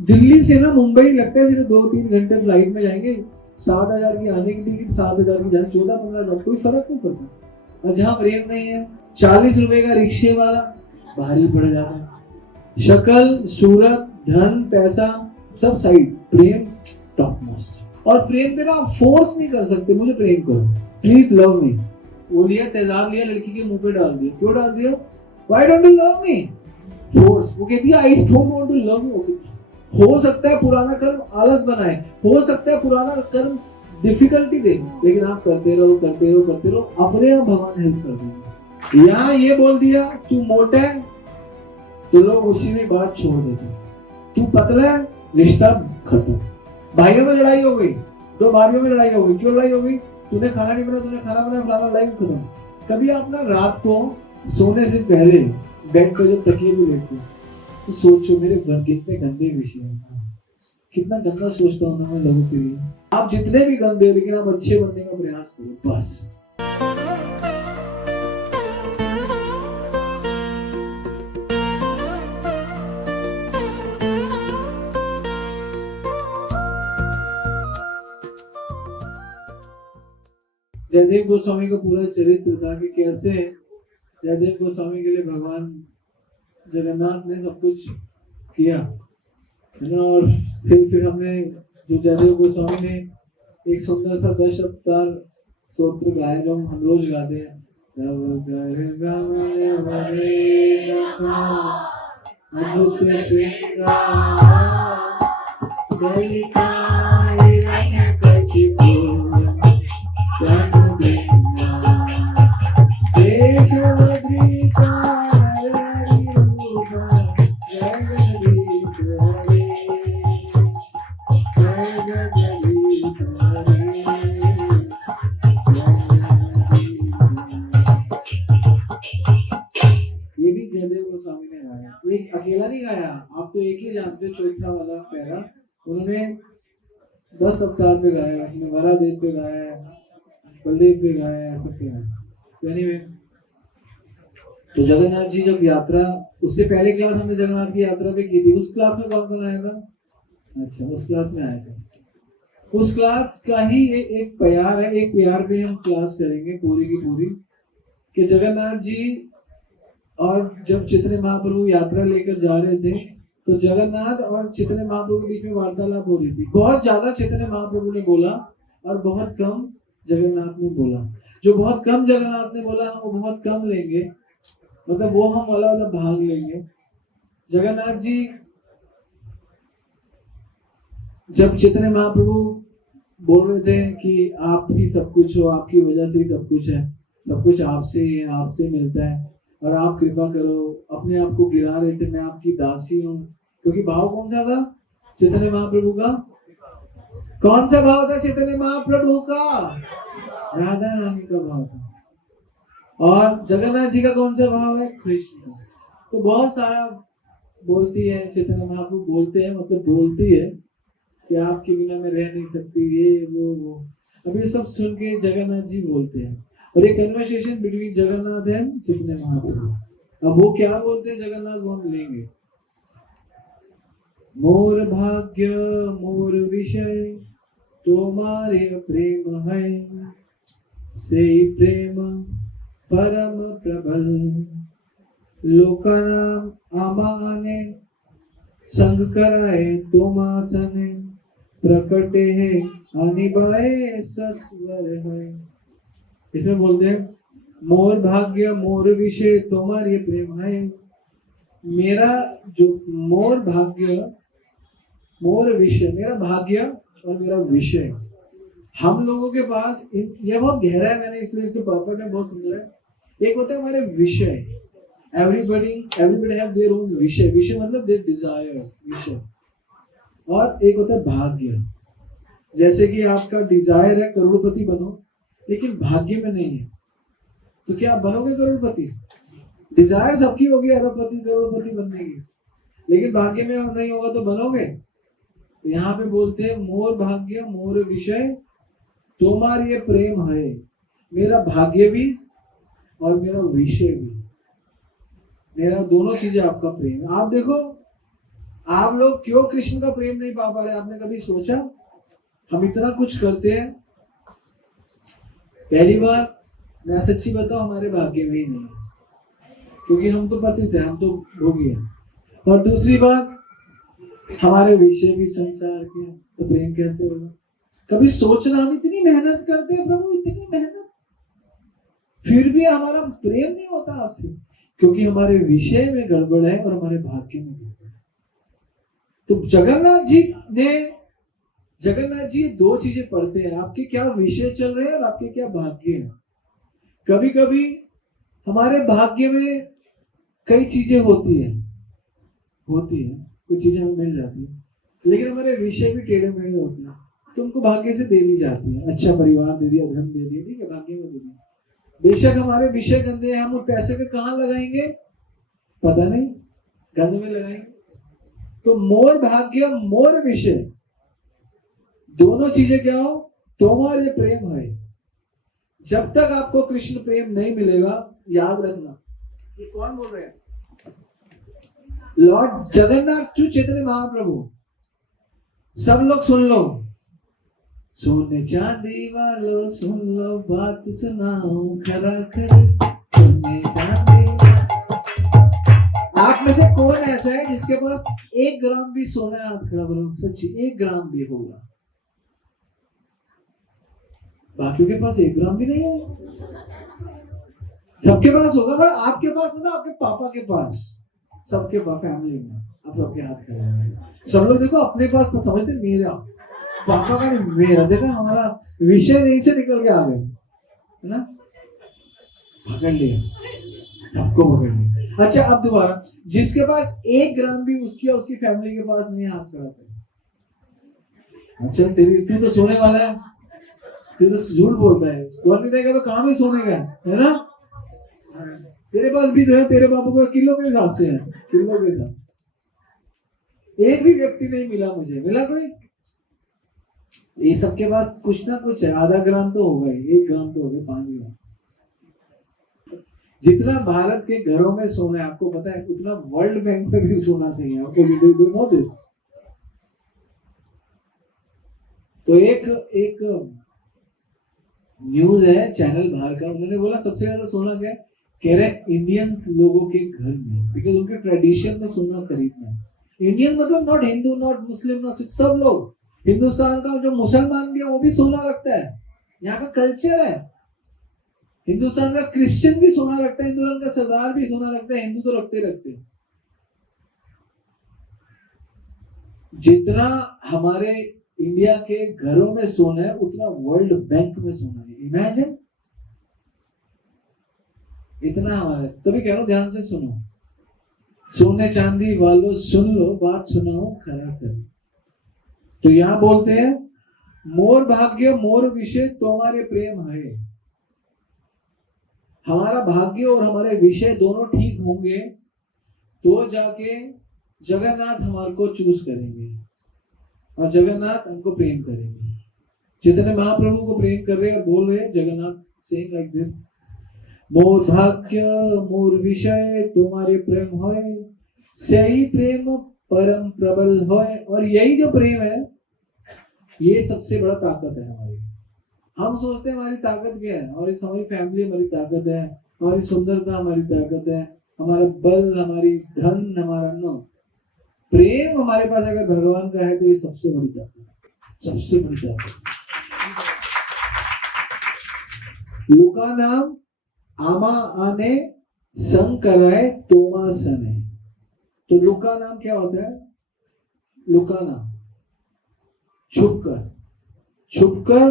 दिल्ली से ना मुंबई लगता है सिर्फ 2-3 घंटे फ्लाइट में जाएंगे, 7,000 की आने की टिकट, 7,000 की जाने, 14-15,000, कोई फर्क नहीं पड़ता। और जहाँ प्रेम नहीं है, 40 रुपए का रिक्शे वाला भारी पड़ जाता है। शक्ल, सूरत, धन, पैसा सब साइड, प्रेम टॉप मोस्ट। और प्रेम पे ना आप फोर्स नहीं कर सकते, मुझे प्रेम करो, प्लीज लव मी। वो लिया तेजाब, लिया लड़की के मुंह पे डाल दिया, क्यों डाल दिया? Why don't you love me? Force. वो कहती है I don't want to love you. हो सकता है पुराना कर्म आलस बनाए, हो सकता है पुराना कर्म डिफिकल्टी दे, लेकिन आप करते रहो करते रहो करते रहो, अपने आप भगवान हेल्प कर देंगे। यहाँ ये बोल दिया तू मोटा है तो लोग उसी में बात छोड़ देते, तू पतला है रिश्ता खत्म। भाइयों में लड़ाई हो गई, दो भाइयों में लड़ाई हो गई, क्यों लड़ाई हो गई? तूने खाना नहीं बनाया, तूने खाना बनाया, फलाना, लड़ाई खत्म। कभी आप ना रात को सोने से पहले बेड पे जब तकिए भी लेते तो सोचो मेरे कितने गंदे विषय हैं, कितना गंदा सोचता हूँ ना मैं लोगों के लिए। आप जितने भी गंदे हो लेकिन आप अच्छे बनने का प्रयास करो बस। जयदेव गोस्वामी का पूरा चरित्र था कि कैसे जयदेव गोस्वामी के लिए भगवान जगन्नाथ ने सब कुछ किया, है ना। और फिर हमने जो जयदेव गोस्वामी ने एक सुंदर सा 10 अवतार स्तोत्र गाया जो हम रोज गाते हैं, एक अकेला नहीं गाया, आप तो एक ही जानते, चौथा वाला पैरा उन्होंने 10 अवतार पे गाया, उसने वरादेव पे गाया, बलदेव पे गाया, सब पे गाया। तो एनीवे, तो जगन्नाथ जी जब यात्रा, उससे पहले क्लास हमने जगन्नाथ की यात्रा पे की थी, उस क्लास में कौन आया था? अच्छा, उस क्लास में आया था। उस क्लास का ही एक प्यार है, एक प्यार पे हम क्लास करेंगे पूरी की पूरी, कि जगन्नाथ जी और जब चैतन्य महाप्रभु यात्रा लेकर जा रहे थे तो जगन्नाथ और चैतन्य महाप्रभु के बीच में वार्तालाप हो रही थी। बहुत ज्यादा चैतन्य महाप्रभु ने बोला और बहुत कम जगन्नाथ ने बोला। जो बहुत कम जगन्नाथ ने बोला हम वो बहुत कम लेंगे, मतलब वो हम वाला वाला भाग लेंगे। जगन्नाथ जी जब चैतन्य महाप्रभु बोल रहे थे कि आप ही सब कुछ हो, आपकी वजह से ही सब कुछ है, सब कुछ आपसे ही है, आपसे मिलता है और आप कृपा करो, अपने आप को गिरा रहे थे, मैं आपकी दासी हूँ। क्योंकि भाव कौन सा था चैतन्य महाप्रभु का? कौन सा भाव था चैतन्य महाप्रभु का? राधा रानी का भाव था। और जगन्नाथ जी का कौन सा भाव है? कृष्ण। तो बहुत सारा बोलती है चैतन्य महाप्रभु, बोलते हैं मतलब बोलती है कि आपके बिना मैं रह नहीं सकती, ये वो। अब ये सब सुन के जगन्नाथ जी बोलते हैं और ये conversation between Jagannath and Chaitanya Mahaprabhu. अब वो क्या बोलते हैं जगन्नाथ, वो हम लेंगे। मोर भाग्य मोर विषय तुम्हारे प्रेम है, से प्रेम परम प्रबल, लोकानाम आमाने संग कराए तुमासने, प्रकटे है अनिबाए सत्वर है। इसमें बोलते हैं मोर भाग्य मोर विषय तुम्हारे प्रेम है। मेरा जो मोर भाग्य मोर विषय, मेरा भाग्य और मेरा विषय, हम लोगों के पास ये बहुत गहरा है, मैंने इसलिए इसके प्रॉपर्टी में बहुत सुंदर है। एक होता है हमारे विषय, everybody have their own विषय, विषय मतलब their desire, विषय। और एक होता है भाग्य, जैसे कि आपका डिजायर है करोड़पति बनो, लेकिन भाग्य में नहीं है, तो क्या आप बनोगे करोड़पति? डिजायर सबकी होगी अरबपति करोड़पति बनने की, लेकिन भाग्य में नहीं होगा तो बनोगे? तो यहाँ पे बोलते हैं मोर भाग्य मोर विषय तुम्हारे प्रेम है। मेरा भाग्य भी और मेरा विषय भी, मेरा दोनों चीजें आपका प्रेम। आप देखो, आप लोग क्यों कृष्ण का प्रेम नहीं पा रहे? आपने कभी सोचा? हम इतना कुछ करते हैं, पहली बार मैं सच्ची बताऊं, हमारे भाग्य में ही नहीं है, क्योंकि हम तो पतित हैं, हम तो भोगी हैं। और दूसरी बात, हमारे विषय भी संसार के, तो प्रेम कैसे होगा? कभी सोचना, हम इतनी मेहनत करते हैं प्रभु, इतनी मेहनत, फिर भी हमारा प्रेम नहीं होता आपसे, क्योंकि हमारे विषय में गड़बड़ है और हमारे भाग्य में गड़बड़ है। तो जगन्नाथ जी दो चीजें पढ़ते हैं, आपके क्या विषय चल रहे हैं और आपके क्या भाग्य है। कभी कभी हमारे भाग्य में कई चीजें होती है, कुछ चीजें हमें मिल जाती है, लेकिन हमारे विषय भी टेढ़े मेढ़े होते हैं, तो उनको भाग्य से दे दी जाती है। अच्छा परिवार दे दिया, धन दे दिया, ठीक है, भाग्य में दे दिया। बेशक हमारे विषय गंदे हैं, हम उस पैसे को कहाँ लगाएंगे पता नहीं, गंद में लगाएंगे। तो मोर भाग्य मोर विषय, दोनों चीजें क्या हो? तुम्हारे प्रेम है। जब तक आपको कृष्ण प्रेम नहीं मिलेगा, याद रखना, ये कौन बोल रहे हैं? लॉर्ड जगन्नाथ चैतन्य महाप्रभु। सब लोग सुन लो, सोने चांदी वालों सुन लो, बात सुनाओ खरा खरी, सोने चांदी। आप में से कौन ऐसा है जिसके पास 1 ग्राम भी सोना है? हाथ खड़ा बोलो, सच्ची 1 ग्राम भी होगा? बाकियों के पास 1 ग्राम भी नहीं है। सबके पास होगा, पर आपके पास ना, आपके पापा के पास, सबके पास, फैमिली में आप सबके हाथ खड़े हैं। सब लोग देखो अपने पास तो समझते मेरा पापा का नहीं, मेरा। देखो हमारा विषय नहीं से निकल के आ गए, है ना? पकड़ लिया, सबको पकड़ लिया। अच्छा अब दोबारा, जिसके पास 1 ग्राम भी उसकी और उसकी फैमिली के पास नहीं, हाथ खड़ा कर। अच्छा तेरी, तू तो सोने वाला है, तू तो झूठ बोलता है, कौन भी देगा तो काम ही सोने का है ना? तेरे पास भी तो है, तेरे बाबू को किलो के हिसाब से है, किलो के हिसाब। एक भी व्यक्ति नहीं मिला मुझे, मिला कोई? ये सबके पास कुछ ना कुछ है, आधा ग्राम तो होगा ही, 1 ग्राम तो होगा, 5 ग्राम। जितना भारत के घरों में सोना है, आपको पता है, उतना वर्ल्ड बैंक में भी सोना नहीं है। आपको नो दिस। तो एक न्यूज है चैनल बाहर का, उन्होंने बोला सबसे ज्यादा सोना क्या है? कह रहे इंडियंस लोगों के घर में, बिकॉज उनके ट्रेडिशन में सोना खरीदना है। इंडियन मतलब not Hindu, not Muslim, not Sikh, सब लोग। हिंदुस्तान का जो मुसलमान भी है वो भी सोना रखता है, यहाँ का कल्चर है। हिंदुस्तान का क्रिश्चियन भी सोना रखता है, हिंदुस्तान का सरदार भी सोना रखता है, हिंदू तो रखते। जितना हमारे इंडिया के घरों में सोना है, उतना वर्ल्ड बैंक में सोना है। इमेजिन, इतना हमारे। तभी कह रहा हूं, ध्यान से सुनो, सोने चांदी वालों सुन लो, बात सुनाओ खरा कर। तो यहां बोलते हैं, मोर भाग्य मोर विषय तुम्हारे प्रेम है। हमारा भाग्य और हमारे विषय दोनों ठीक होंगे तो जाके जगन्नाथ हमारे को चूज करेंगे और जगन्नाथ हमको प्रेम करेंगे। चैतन्य महाप्रभु को प्रेम कर रहे हैं और बोल रहे हैं, जगन्नाथ सेइंग लाइक दिस, मोर भाग्य मोर विषय तुम्हारे प्रेम होए, सही प्रेम परम प्रबल होए। और यही जो प्रेम है, ये सबसे बड़ा ताकत है हमारी। हम सोचते हैं हमारी ताकत क्या है, और हमारी फैमिली हमारी ताकत है, हमारी सुंदरता हमारी ताकत है, हमारा बल, हमारी धन, हमारा नो। प्रेम हमारे पास अगर भगवान का है तो ये सबसे बड़ी ताकत है, सबसे बड़ी ताकत। लुका नाम आमा आने संग कराए तोमा सने। तो लुका नाम क्या होता है? लुका नाम छुपकर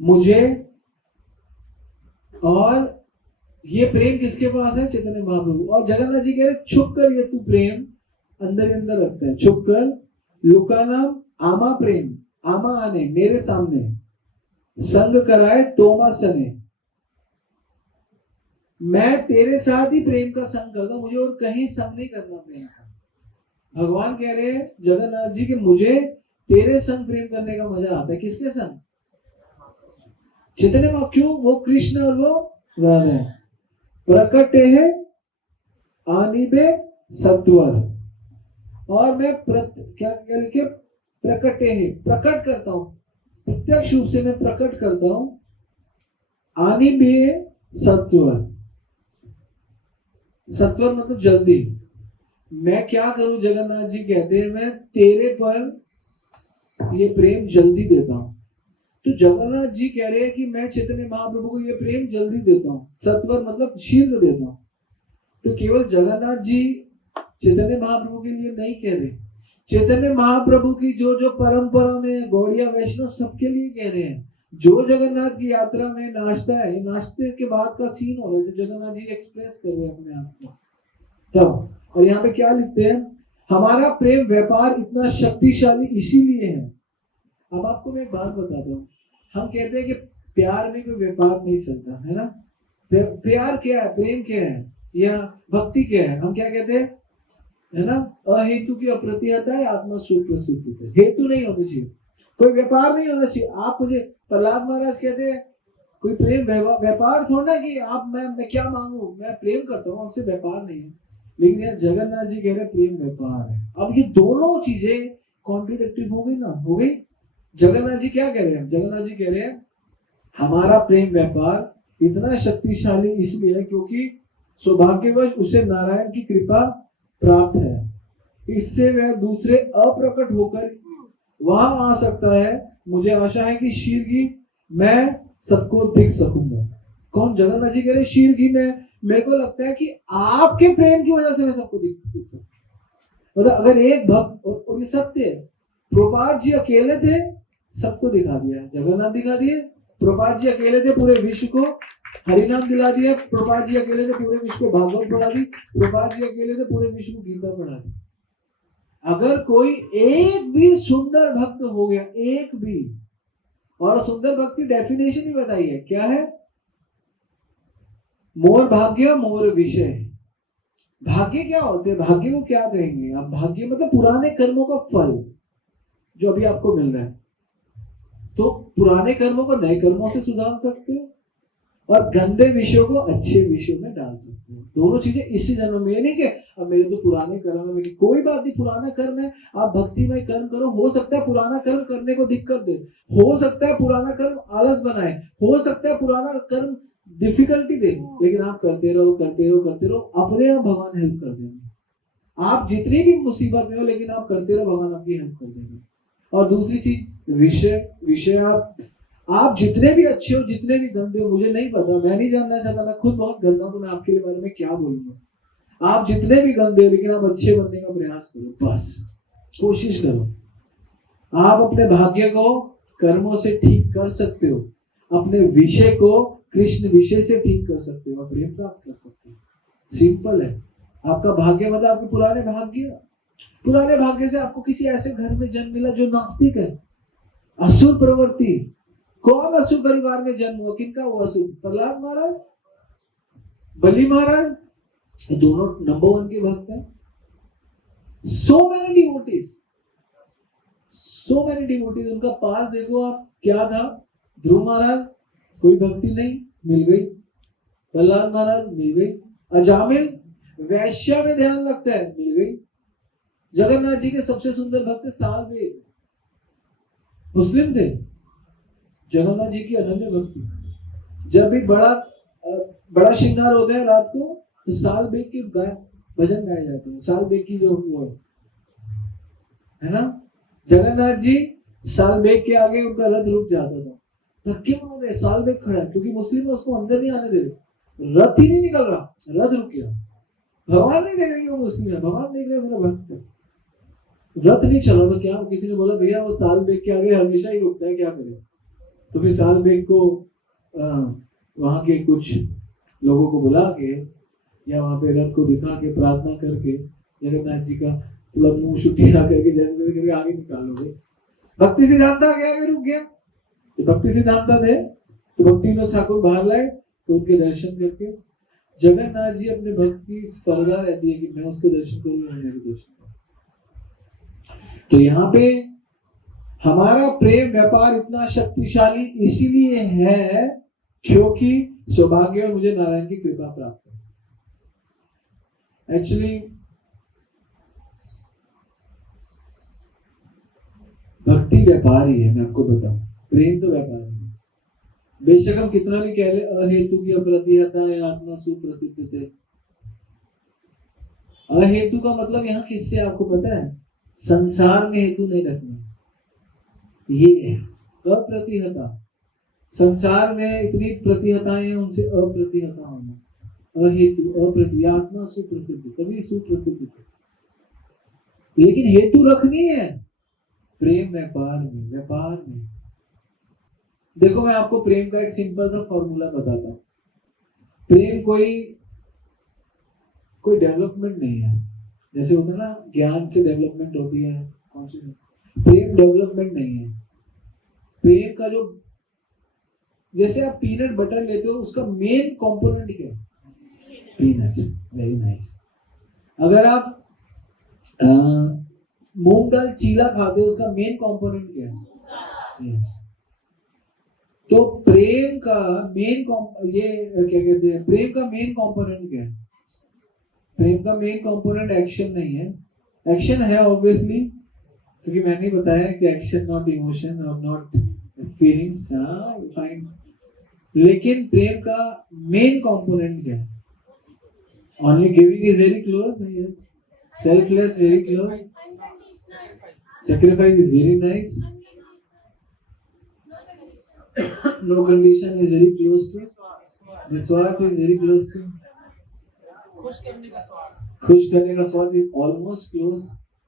मुझे। और ये प्रेम किसके पास है? चैतन्य महाप्रभु। और जगन्नाथ जी कह रहे छुपकर ये तू प्रेम अंदर ही अंदर रखता है, छुपकर। लुका नाम आमा प्रेम, आमा आने मेरे सामने, संग कराए तोमा सने, मैं तेरे साथ ही प्रेम का संग करता हूं, मुझे और कहीं संग नहीं करना प्रेम का। भगवान कह रहे हैं जगन्नाथ जी कि मुझे तेरे संग प्रेम करने का मजा आता है। किसके संग? चैतन्य मां। क्यों? वो कृष्ण और वो राधा है। प्रकट है आनिबे सत्वर, और मैं क्या करके प्रकट करता हूं, प्रत्यक्ष रूप से मैं प्रकट करता हूं। आनी भी सत्वर, सत्वर मतलब जल्दी। मैं क्या करूं, जगन्नाथ जी कहते हैं मैं तेरे पर ये प्रेम जल्दी देता हूं। तो जगन्नाथ जी कह रहे हैं कि मैं चैतन्य महाप्रभु को ये प्रेम जल्दी देता हूं। सत्वर मतलब शीघ्र देता हूं। तो केवल जगन्नाथ जी चैतन्य महाप्रभु के लिए नहीं कह रहे, चैतन्य महाप्रभु की जो जो परंपरा में गौड़िया वैष्णव सबके लिए कह रहे हैं। जो जगन्नाथ की यात्रा में नाचता है, नाचते के बाद का सीन हो रहा है, जगन्नाथ जी एक्सप्रेस कर रहे हैं अपने आप को तब। और यहाँ पे क्या लिखते हैं, हमारा प्रेम व्यापार इतना शक्तिशाली इसीलिए है। अब आपको मैं एक बात बताता हूँ, हम कहते हैं कि प्यार में कोई व्यापार नहीं चलता है ना। प्यार क्या है, प्रेम क्या है, या भक्ति क्या है, हम क्या कहते हैं, है ना, अहेतु की अप्रतिहता है आत्मा स्वरूप प्रसिद्ध है। हेतु नहीं होनी चाहिए, कोई व्यापार नहीं होना चाहिए। आप मुझे प्रहलाद महाराज कहते हैं कोई प्रेम व्यापार थोड़ा कि आप मैं क्या मांगू, मैं प्रेम करता हूँ, आपसे व्यापार नहीं है। लेकिन यार जगन्नाथ जी कह रहे प्रेम व्यापार है। अब ये दोनों चीजें कॉन्ट्रडिक्टिव हो गई ना, हो गई। जगन्नाथ जी क्या कह रहे हैं, जगन्नाथ जी कह रहे हैं हमारा प्रेम व्यापार इतना शक्तिशाली इसलिए है क्योंकि सौभाग्यवश उसे नारायण की कृपा प्राप्त है। इससे वह दूसरे अप्रकट होकर वहां आ सकता है। मुझे आशा है कि शीघ्र मैं सबको दिख सकूंगा। कौन, जगन्नाथ जी कह रहे शीघ्र में, मेरे को लगता है कि आपके प्रेम की वजह से मैं सबको दिख सकूंगा। मतलब अगर एक भक्त, और ये सत्य है, प्रभुपाद जी अकेले थे, सबको दिखा दिया, जगन्नाथ दिखा दिए। प्रभुपाद जी अकेले थे, पूरे विश्व को हरिनाम दिला दिया। प्रभुपाद जी अकेले थे, पूरे विश्व को भागवत पढ़ा दी। प्रभुपाद जी अकेले थे, पूरे विश्व को गीता पढ़ा दी। अगर कोई एक भी सुंदर भक्त हो गया, एक भी, और सुंदर भक्त की डेफिनेशन ही बताई है, क्या है, मोर भाग्य मोर विषय। भाग्य क्या होते हैं, भाग्य को क्या कहेंगे आप, भाग्य मतलब पुराने कर्मों का फल जो अभी आपको मिल रहा है। तो पुराने कर्मों को नए कर्मों से सुधार सकते हो और गंदे विषयों को अच्छे विषयों में डाल सकते हो। दोनों चीजें इसी जन्म में, नहीं कि अब मेरे तो पुराने कर्म में, कोई बात नहीं, पुराना कर्म है, आप भक्ति में कर्म करो। हो सकता है पुराना कर्म करने को दिक्कत दे, हो सकता है पुराना कर्म आलस बनाए, हो सकता है पुराना कर्म डिफिकल्टी दे, लेकिन आप करते रहो करते रहो करते रहो, अपने आप भगवान हेल्प कर देंगे। आप जितनी भी मुसीबत में हो, लेकिन आप करते रहो, भगवान आपकी हेल्प कर देंगे। और दूसरी चीज, विषय आप जितने भी अच्छे हो, जितने भी गंदे हो, मुझे नहीं पता, मैं नहीं जानना चाहता, मैं खुद बहुत गंदा हूं, तो मैं आपके बारे में क्या बोलूंगा। आप जितने भी गंदे हो, लेकिन आप अच्छे बनने का प्रयास करो, बस कोशिश करो। आप अपने भाग्य को कर्मों से ठीक कर सकते हो, अपने विषय को कृष्ण विषय से ठीक कर सकते हो, प्रेम प्राप्त कर सकते हो। सिंपल है। आपका भाग्य मतलब आपके पुराने भाग्य से आपको किसी ऐसे घर में जन्म मिला जो नास्तिक है, असुर प्रवृत्ति। कौन असुर परिवार में जन्म हुआ, किनका हुआ असुर, प्रहलाद महाराज, बलि महाराज, दोनों नंबर 1 के भक्त हैं। सो मैनी डिवोटीज, उनका पास देखो आप, क्या था। ध्रुव महाराज, कोई भक्ति नहीं, मिल गई। प्रहलाद महाराज, मिल गई। अजामिल, वैश्या में ध्यान लगता है, मिल गई। जगन्नाथ जी के सबसे सुंदर भक्त सालवेद, मुस्लिम थे, जगन्नाथ जी की अनन्य भक्ति। जब भी बड़ा श्रृंगार होता है रात को, तो साल बेग के भजन गाए जाते हैं। साल बेग की जो वो है ना, जगन्नाथ जी साल बेग के आगे उनका रथ रुक जाता था, धक्के मार रहे, साल बेग खड़ा है, क्योंकि मुस्लिम उसको अंदर नहीं आने दे रहे, रथ ही नहीं निकल रहा, रथ रुक गया। भगवान नहीं देख रहे वो मुस्लिम है, भगवान देख रहे मेरा भक्त है, रथ नहीं चला। तो क्या किसी ने बोला भैया वो साल बेग के आगे हमेशा ही रुकता है, क्या करे। तो फिर साल बेग को वहां के कुछ लोगों को बुला के या वहां पे रथ को दिखा के प्रार्थना करके जगन्नाथ जी का थोड़ा मुंह छुट्टिया करके जगन्नाथ आगे निकालोगे। भक्ति सिद्धांता के आगे रुक गया। तो भक्ति सिद्धांता थे, तो भक्ति में ठाकुर बाहर लाए, तो उनके दर्शन करके जगन्नाथ जी अपने भक्त की स्पर्धा रहती है कि मैं उसके दर्शन करूं या मेरे दर्शन करूं। तो यहाँ पे हमारा प्रेम व्यापार इतना शक्तिशाली इसीलिए है क्योंकि सौभाग्य में मुझे नारायण की कृपा प्राप्त है। एक्चुअली व्यापार ही है, मैं आपको बताऊं, प्रेम तो व्यापार ही है। बेशक हम कितना भी कह ले अहेतु की अप्रतिहता या आत्मा सुप्रसिद्ध थे, अहेतु का मतलब यहाँ किससे आपको पता है? संसार में हेतु नहीं रखना, ये है अप्रतिहता। संसार में इतनी प्रतिहताएं हैं, उनसे अप्रतिहता होना, अहेतु अप्रति, आत्मा सुप्रसिद्ध, कभी सुप्रसिद्ध थे। लेकिन हेतु रखनी है प्रेम व्यापार में, व्यापार में। देखो मैं आपको प्रेम का एक सिंपल सा फॉर्मूला बताता हूं। प्रेम कोई डेवलपमेंट नहीं है, जैसे होता है ना ज्ञान से डेवलपमेंट होती है, प्रेम डेवलपमेंट नहीं है। प्रेम का जो, जैसे आप पीनट बटर लेते हो, उसका मेन कंपोनेंट क्या है? पीनट। Very nice. अगर आप मूंग दाल चीला खाते हो, उसका मेन कंपोनेंट क्या है? यस। तो प्रेम का मेन ये क्या कहते हैं, प्रेम का मेन कंपोनेंट क्या है? प्रेम का मेन कंपोनेंट एक्शन नहीं है। एक्शन है ऑब्वियसली, क्योंकि मैंने ही बताया कि एक्शन नॉट इमोशन और नॉट फीलिंग्स, फाइन। लेकिन प्रेम का मेन कंपोनेंट क्या है? Only giving is very close, yes. Selfless very close, sacrifice is very nice, no condition is very close to, निस्वार्थ is very close to, खुश करने का स्वार्थ is almost close,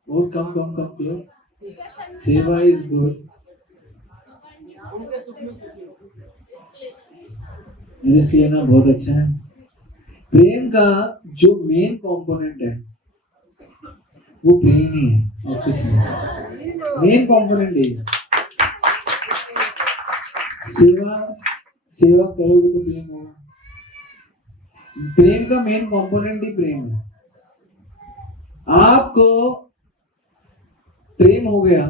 और कम close, सेवा is good, रिस्क लेना बहुत अच्छा है। प्रेम का जो मेन कंपोनेंट है वो प्रेम ही है, और कुछ नहीं। मेन कंपोनेंट यही है। सेवा करोगे तो प्रेम होगा। प्रेम का मेन कंपोनेंट ही प्रेम है। आपको प्रेम हो गया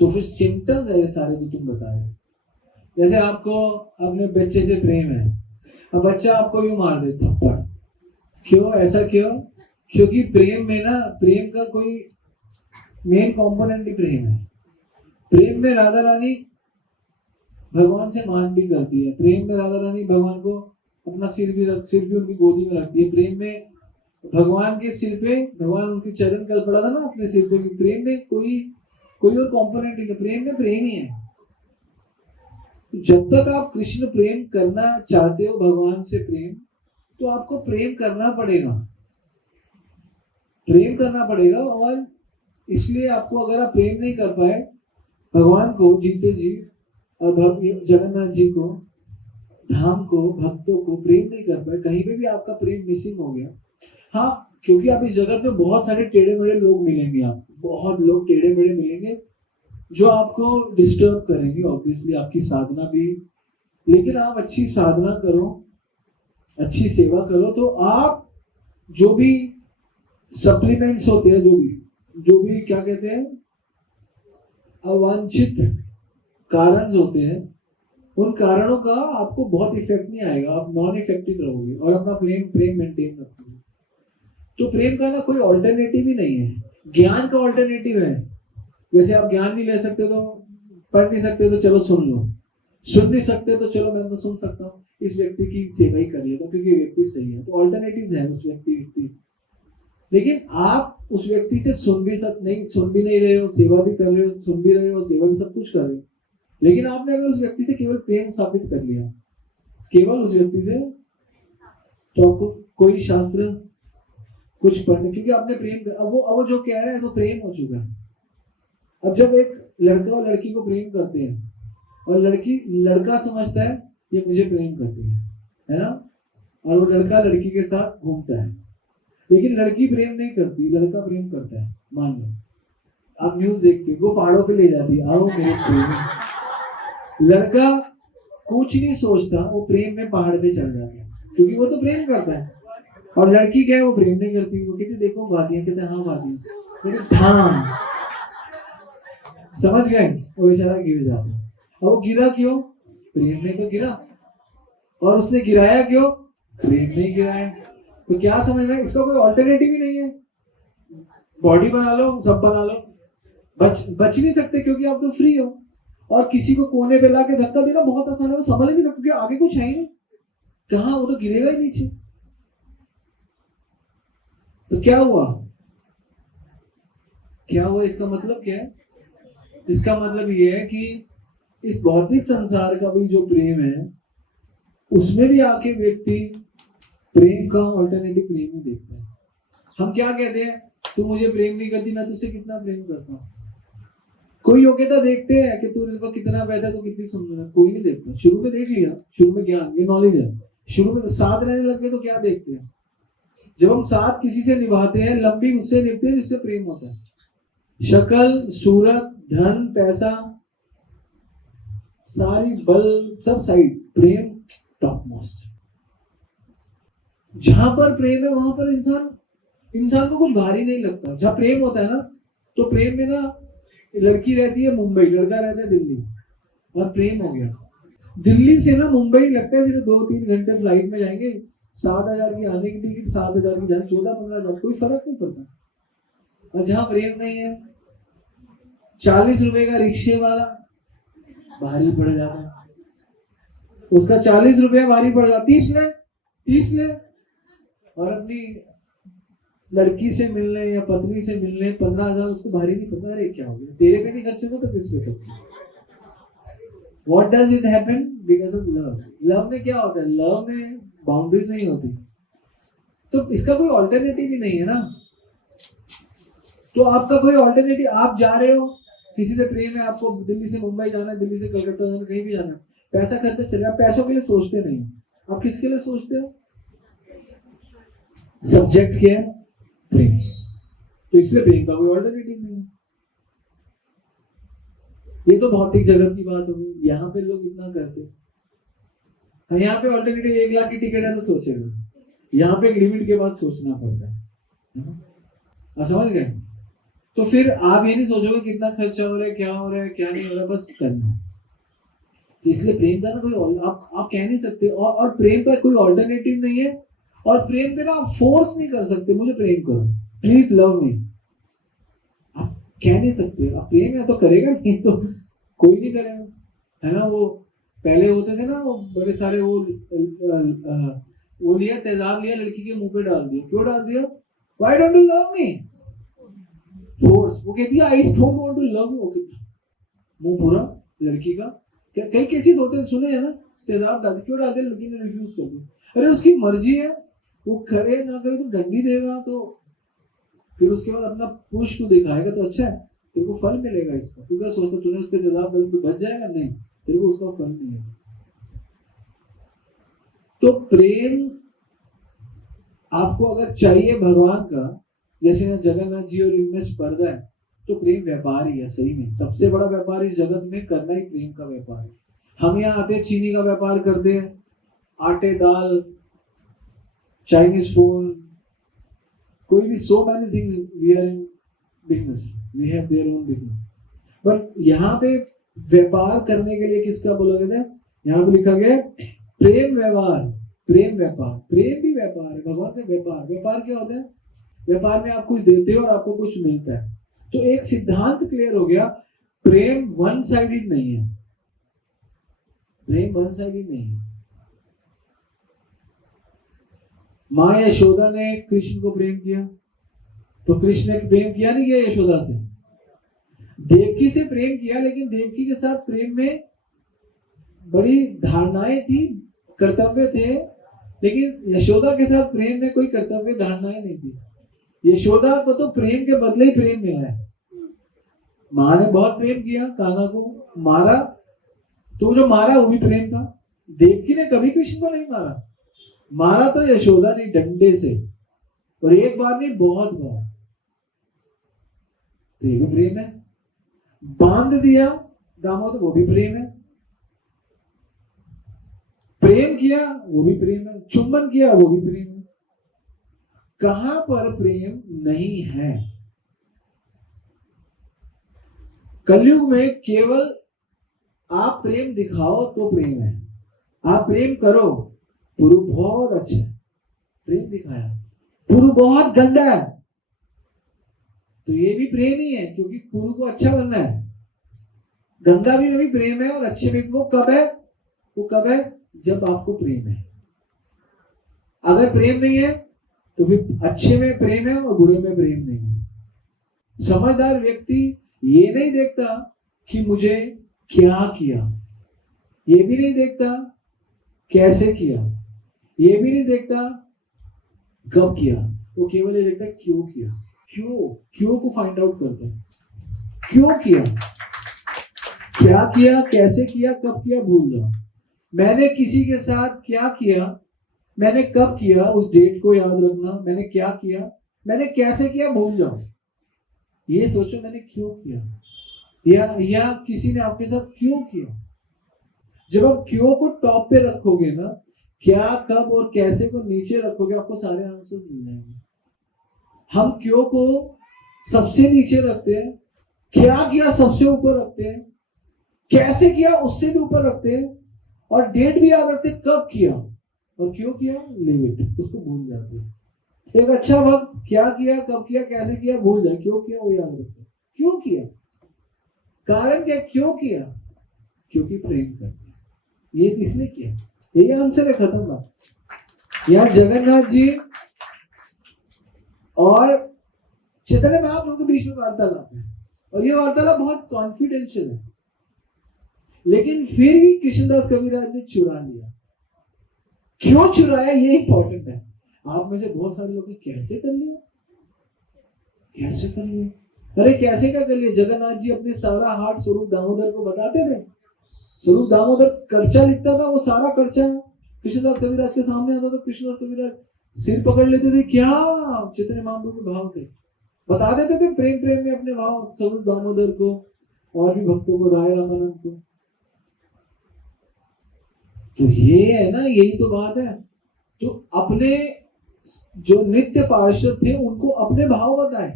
तो फिर सिम्टम्स है सारे जो तुम बता रहे हो। जैसे आपको अपने बच्चे से प्रेम है, अब बच्चा आपको यूं मार दे थप्पड़, क्यों? ऐसा क्यों? क्योंकि प्रेम में ना, प्रेम का कोई मेन कंपोनेंट ही प्रेम है। प्रेम में राधा रानी भगवान से मान भी करती है, प्रेम में राधा रानी भगवान को अपना सिर भी उनकी गोदी में रखती है। प्रेम में भगवान के सिर पे, भगवान उनकी चरण कल पड़ा था ना अपने सिर पे। प्रेम में कोई और कंपोनेंट नहीं है, प्रेम में प्रेम ही है। जब तक आप कृष्ण प्रेम करना चाहते हो, भगवान से प्रेम, तो आपको प्रेम करना पड़ेगा, प्रेम करना पड़ेगा। और इसलिए आपको, अगर आप प्रेम नहीं कर पाए भगवान को, जीते जी और जगन्नाथ जी को, धाम को, भक्तों को प्रेम नहीं कर पाए, कहीं पे भी आपका प्रेम मिसिंग हो गया। हाँ, क्योंकि आप इस जगत में बहुत सारे टेढ़े मेढ़े लोग मिलेंगे, आपको बहुत लोग टेढ़े मेढ़े मिलेंगे जो आपको डिस्टर्ब करेंगे, ऑब्वियसली आपकी साधना भी। लेकिन आप अच्छी साधना करो, अच्छी सेवा करो, तो आप जो भी सप्लीमेंट्स होते हैं, जो भी क्या कहते हैं, अवांछित कारण होते हैं, उन कारणों का आपको बहुत इफेक्ट नहीं आएगा, आप नॉन इफेक्टिव रहोगे और अपना प्रेम मेंटेन रखोगे। तो प्रेम का ना कोई ऑल्टरनेटिव ही नहीं है। ज्ञान का ऑल्टरनेटिव है। जैसे आप ज्ञान नहीं ले सकते तो, पढ़ नहीं सकते तो चलो सुन लो, सुन नहीं सकते तो चलो मैं तो सुन सकता हूँ, इस व्यक्ति की सेवा ही कर लेता हूँ क्योंकि व्यक्ति सही है। तो ऑल्टरनेटिव है उस व्यक्ति। लेकिन आप उस व्यक्ति से सुन भी नहीं रहे हो, सेवा भी कर रहे हो, सुन भी रहे हो, सेवा भी सब कुछ कर रहे हो। लेकिन आपने अगर उस व्यक्ति से केवल प्रेम स्थापित कर लिया, केवल उस व्यक्ति से, तो आपको कोई शास्त्र कुछ पढ़ने, क्योंकि आपने प्रेम, अब वो जो कह रहा है तो प्रेम हो चुका है। अब जब एक लड़का और लड़की को प्रेम करते हैं और लड़का समझता है ये मुझे प्रेम करती है ना, और वो लड़का लड़की के साथ घूमता है, लेकिन लड़की प्रेम नहीं करती, लड़का प्रेम करता है। मान लो आप न्यूज देखते हो, वो पहाड़ों पे ले जाती है, आओ मेरे प्रेम। लड़का कुछ नहीं सोचता, वो प्रेम में पहाड़ पे चढ़ जाता है, क्योंकि वो तो प्रेम करता है। और लड़की क्या है, वो प्रेम नहीं करती, वो कहती देखो वादियां, कहते हाँ वादियां, समझ गए, वो बेचारा गिर जाता है। और वो गिरा क्यों? प्रेम में तो गिरा। और उसने गिराया क्यों? प्रेम में गिराया। तो क्या समझ में, इसका कोई ऑल्टरनेटिव ही नहीं है। बॉडी बना लो, सब बना लो, बच नहीं सकते क्योंकि आप तो फ्री हो। और किसी को कोने पे ला के धक्का देना बहुत आसान है, वो संभल ही नहीं सकते क्योंकि आगे कुछ है ही नहीं, कहाँ, वो तो गिरेगा ही नीचे। तो क्या हुआ, क्या हुआ, इसका मतलब क्या है? इसका मतलब ये है कि इस भौतिक संसार का भी जो प्रेम है उसमें भी आके व्यक्ति प्रेम का ऑल्टरनेटिव प्रेम ही देखता है। हम क्या कहते हैं, तू मुझे प्रेम नहीं करती, मैं तुझसे कितना प्रेम करता हूँ। कोई योग्यता देखते हैं कि तू इसका कितना पैसा, तो कितनी सुंदर है, कोई नहीं देखता। शुरू में देख लिया, शुरू में ज्ञान, ये नॉलेज है। शुरू में साथ रहने लग गए तो क्या देखते हैं, जब हम साथ किसी से निभाते हैं, लंबी उससे निभते हैं जिससे प्रेम होता है। शक्ल, सूरत, धन, पैसा, सारी बल सब साइड, प्रेम टॉप मोस्ट। जहां पर प्रेम है वहां पर इंसान को कुछ भारी नहीं लगता। जहां प्रेम होता है ना, तो प्रेम में ना लड़की रहती है मुंबई, लड़का रहता है दिल्ली, और प्रेम हो गया। दिल्ली से ना मुंबई लगता है सिर्फ 2-3 घंटे फ्लाइट में जाएंगे, 7,000 की आने की टिकट, 7,000 की जाने, 14-15,000, कोई फर्क नहीं पड़ता। और जहां प्रेम नहीं है, 40 रुपए का रिक्शे वाला भारी पड़ जाता है, उसका 40 रुपया भारी पड़ जाता, 30 ले। और अपनी लड़की से मिलने या पत्नी से मिलने 15,000 उसको भारी नहीं पड़ता। अरे क्या हो गया, तेरे पे नहीं खर्च होगा तो किस पे खर्च? What does it happen? Because of love. Love में क्या होता है, लव में बाउंड्रीज नहीं होती, तो इसका कोई ऑल्टरनेटिव ही नहीं है ना। तो आपका कोई ऑल्टरनेटिव, आप जा रहे हो, किसी से प्रेम है, आपको दिल्ली से मुंबई जाना है, दिल्ली से कलकत्ता जाना, कहीं भी जाना है, पैसा खर्चा चल रहा है, पैसों के लिए सोचते नहीं, आप किसके लिए सोचते हो? सब्जेक्ट क्या है, प्रेम। तो इसलिए प्रेम का कोई ऑल्टरनेटिव नहीं है। ये तो भौतिक जगत की बात होगी, यहाँ पे लोग इतना करते हैं। यहाँ पे ऑल्टरनेटिव 1 लाख की टिकट है तो सोचेगा, यहाँ पे एक लिमिट के बाद सोचना पड़ता है। आप समझ गए? तो फिर आप ये नहीं सोचोगे कितना खर्चा हो रहा है, क्या हो रहा है, क्या नहीं हो रहा, बस करना। तो इसलिए प्रेम का ना कोई आप कह नहीं सकते, और प्रेम का कोई ऑल्टरनेटिव नहीं है। और प्रेम पे ना आप फोर्स नहीं कर सकते, मुझे प्रेम करो, प्लीज लव मी, आप कह नहीं सकते। आप प्रेम है तो करेगा, नहीं तो कोई नहीं करेगा, है ना। वो पहले होते थे ना, वो बड़े सारे वो लिया, तेजाब लिया, लड़की के मुंह पे डाल दिया। क्यों डाल दिया? Why don't you love me? Force. वो कहती है I don't want to love you, मुंह पूरा लड़की का। क्या कई केसेस होते हैं, सुने हैं ना, तेजाब डाल, क्यों डालते? लड़की ने रिफ्यूज कर दिया। अरे उसकी मर्जी है, वो करे ना करे, तो डंडी देगा, तो फिर उसके बाद अपना पुश को दिखाएगा तो अच्छा है, तेरे को फल मिलेगा इसका। तू क्या सोचता, तूने उस पर तेजाब डाल तो बच जाएगा? नहीं, तेरे को उसका फल मिलेगा। तो प्रेम आपको अगर चाहिए भगवान का, जैसे ना जगन्नाथ जी और इनमें स्पर्धा है, तो प्रेम व्यापार ही है। सही में सबसे बड़ा व्यापार इस जगत में करना ही प्रेम का व्यापार है। हम यहाँ आते चीनी का व्यापार करते हैं, आटे, दाल, चाइनीज फोन, कोई भी, so many things we are in business, we have their own business, but यहाँ पे व्यापार करने के लिए किसका बोला गया था? यहाँ पे लिखा गया प्रेम व्यवहार, प्रेम व्यापार। प्रेम भी व्यापार है, भगवान का व्यापार। व्यापार क्या होता है? व्यापार में आप कुछ देते हो और आपको कुछ मिलता है। तो एक सिद्धांत क्लियर हो गया, प्रेम वन साइडेड नहीं है, प्रेम वन साइडेड नहीं है। माँ यशोदा ने कृष्ण को प्रेम किया, तो कृष्ण ने प्रेम किया नहीं किया यशोदा से? देवकी से प्रेम किया, लेकिन देवकी के साथ प्रेम में बड़ी धारणाएं थी, कर्तव्य थे, लेकिन यशोदा के साथ प्रेम में कोई कर्तव्य धारणाएं नहीं थी। यशोदा को तो प्रेम के बदले ही प्रेम मिला है। माँ ने बहुत प्रेम किया, कान्हा को मारा, तो जो मारा वो भी प्रेम था। देवकी ने कभी कृष्ण को नहीं मारा, मारा तो यशोदा ने डंडे से, और एक बार नहीं बहुत बार। तो ये भी प्रेम है। बांध दिया दामोदर, वो भी प्रेम है। प्रेम किया वो भी प्रेम है, चुम्बन किया वो भी प्रेम है। कहां पर प्रेम नहीं है? कलयुग में केवल आप प्रेम दिखाओ तो प्रेम है। आप प्रेम करो, पुरु बहुत अच्छा है, प्रेम दिखाया, पुरु बहुत गंदा है, तो ये भी प्रेम ही है, क्योंकि पूर्व को अच्छा बनना है। गंदा भी वही प्रेम है और अच्छे में वो कब है? वो कब है? जब आपको प्रेम है। अगर प्रेम नहीं है तो फिर अच्छे में प्रेम है और बुरे में प्रेम नहीं है। समझदार व्यक्ति ये नहीं देखता कि मुझे क्या किया, ये भी नहीं देखता कैसे किया, ये भी नहीं देखता कब किया, वो केवल ये देखता क्यों किया। क्यों को फाइंड आउट करता है। क्यों किया, क्या किया, कैसे किया, कब किया भूल जाओ। मैंने किसी के साथ क्या किया, मैंने कब किया, उस डेट को याद रखना। मैंने क्या किया, मैंने कैसे किया भूल जाओ। ये सोचो मैंने क्यों किया, या किसी ने आपके साथ क्यों किया। जब आप क्यों को टॉप पे रखोगे ना, क्या, कब और कैसे को नीचे रखोगे, आपको सारे आंसर मिल जाएंगे। हम क्यों को सबसे नीचे रखते हैं, क्या किया सबसे ऊपर रखते हैं, कैसे किया उससे भी ऊपर रखते हैं, और डेट भी याद रखते हैं कब किया, और क्यों किया लिमिट उसको भूल जाते हैं। एक अच्छा वक्त क्या किया, कब किया, कैसे किया भूल जाए, क्यों किया वो याद रखते हैं। क्यों किया, कारण क्या, क्यों किया, क्योंकि प्रेम करते हैं, ये इसने किया। यही आंसर है, खत्म बात। यहाँ जगन्नाथ जी और चैतन्य महाप्रभु के बीच में वार्तालाप है, और ये वार्तालाप बहुत कॉन्फिडेंशियल है, लेकिन फिर भी कृष्णदास कविराज ने चुरा लिया। क्यों चुराया ये इंपॉर्टेंट है। आप में से बहुत सारे लोग कैसे कर लिया, कैसे कर लिया, अरे कैसे क्या कर लिया। जगन्नाथ जी अपने सारा हाथ स्वरूप दामोदर को बताते थे। स्वरूप दामोदर कर्चा लिखता था, वो सारा कर्चा कृष्णदास कविराज के सामने आता था। कृष्णदास कविराज सिर पकड़ लेते थे, क्या चैतन्य महाप्रभु के भाव थे, बता देते थे प्रेम प्रेम में अपने भाव स्वरूप दामोदर को और भी भक्तों को, राय रामानंद को। तो ये है ना, यही तो बात है। तो अपने जो नित्य पार्षद थे उनको अपने भाव बताए,